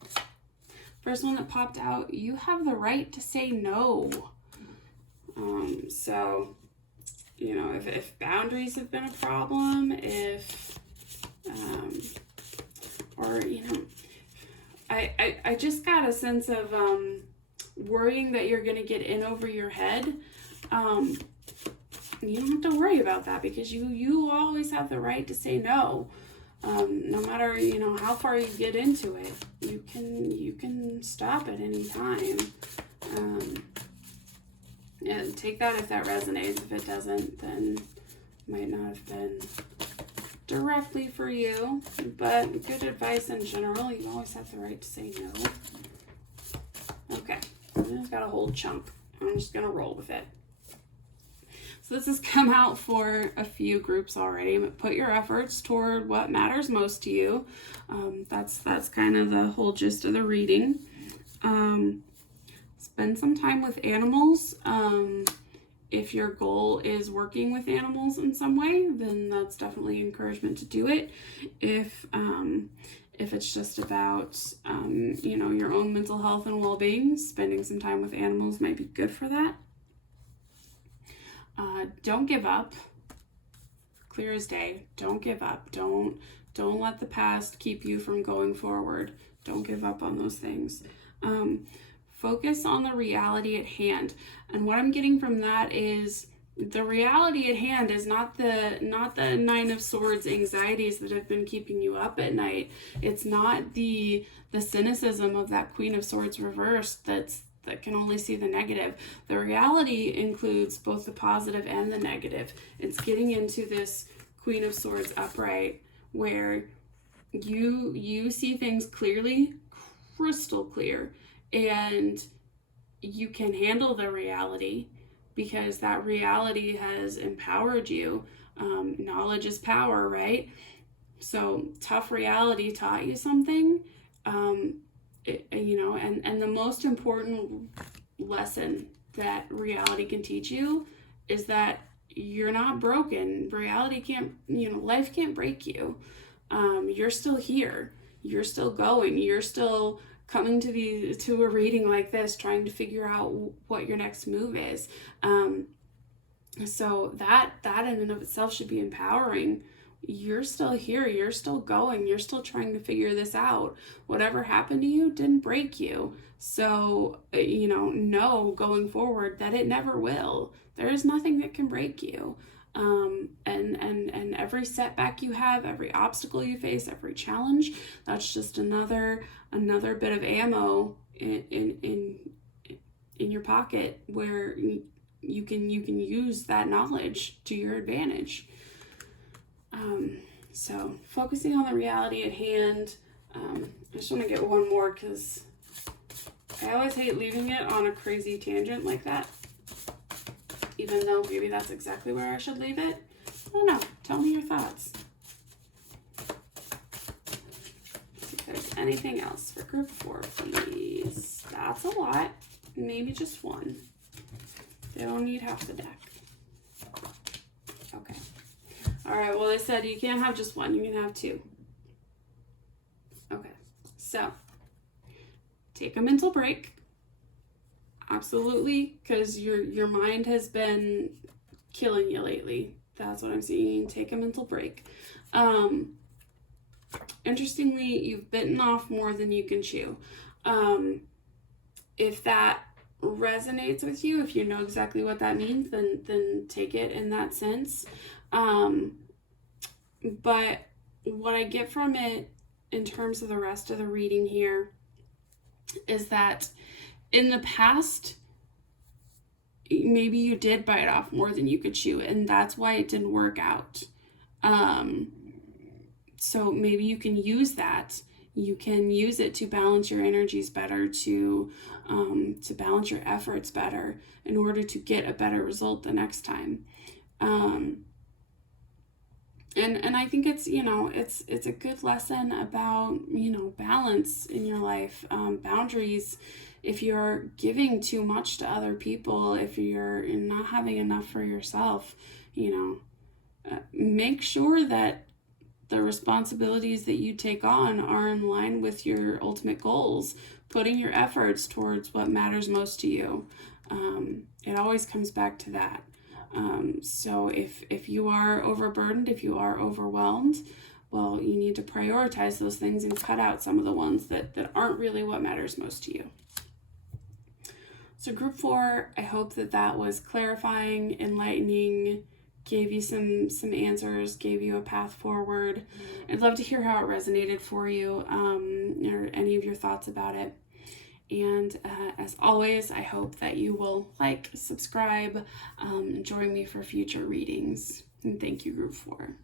First one that popped out, you have the right to say no. So, if boundaries have been a problem, I just got a sense of worrying that you're going to get in over your head. You don't have to worry about that, because you always have the right to say no. No matter, how far you get into it, you can stop at any time. And take that if that resonates. If it doesn't, then it might not have been directly for you. But good advice in general. You always have the right to say no. Okay, I just got a whole chunk. I'm just gonna roll with it. So this has come out for a few groups already. Put your efforts toward what matters most to you. That's kind of the whole gist of the reading. Spend some time with animals. If your goal is working with animals in some way, then that's definitely encouragement to do it. If it's just about, your own mental health and well-being, spending some time with animals might be good for that. Don't give up. Clear as day. Don't give up. Don't let the past keep you from going forward. Don't give up on those things. Focus on the reality at hand. And what I'm getting from that is the reality at hand is not the Nine of Swords anxieties that have been keeping you up at night. It's not the cynicism of that Queen of Swords reversed that can only see the negative. The reality includes both the positive and the negative. It's getting into this Queen of Swords upright where you see things clearly, crystal clear, and you can handle the reality because that reality has empowered you. Knowledge is power, right? So tough reality taught you something. And the most important lesson that reality can teach you is that you're not broken. Reality can't, life can't break you. You're still here. You're still going. You're still coming to a reading like this, trying to figure out what your next move is. So that in and of itself should be empowering. You're still here. You're still going. You're still trying to figure this out. Whatever happened to you didn't break you. So, know going forward that it never will. There is nothing that can break you. And every setback you have, every obstacle you face, every challenge, that's just another bit of ammo in your pocket where you can use that knowledge to your advantage. So focusing on the reality at hand. I just want to get one more because I always hate leaving it on a crazy tangent like that, even though maybe that's exactly where I should leave it. I don't know. Tell me your thoughts. See if there's anything else for group 4, please. That's a lot. Maybe just one. They don't need half the deck. Okay. All right, well, they said you can't have just one. You can have 2. Okay, so take a mental break. Absolutely, because your mind has been killing you lately. That's what I'm seeing. Take a mental break. Interestingly, you've bitten off more than you can chew. If that resonates with you, if you know exactly what that means, then take it in that sense. But what I get from it in terms of the rest of the reading here is that in the past, maybe you did bite off more than you could chew, and that's why it didn't work out. So maybe you can use that. You can use it to balance your energies better, to balance your efforts better in order to get a better result the next time. And I think it's a good lesson about, balance in your life, boundaries. If you're giving too much to other people, if you're not having enough for yourself, make sure that the responsibilities that you take on are in line with your ultimate goals, putting your efforts towards what matters most to you. It always comes back to that. So if you are overburdened, if you are overwhelmed, well, you need to prioritize those things and cut out some of the ones that aren't really what matters most to you. So group 4, I hope that was clarifying, enlightening, gave you some answers, gave you a path forward. I'd love to hear how it resonated for you, or any of your thoughts about it. And as always, I hope that you will like, subscribe, and join me for future readings. And thank you, group 4.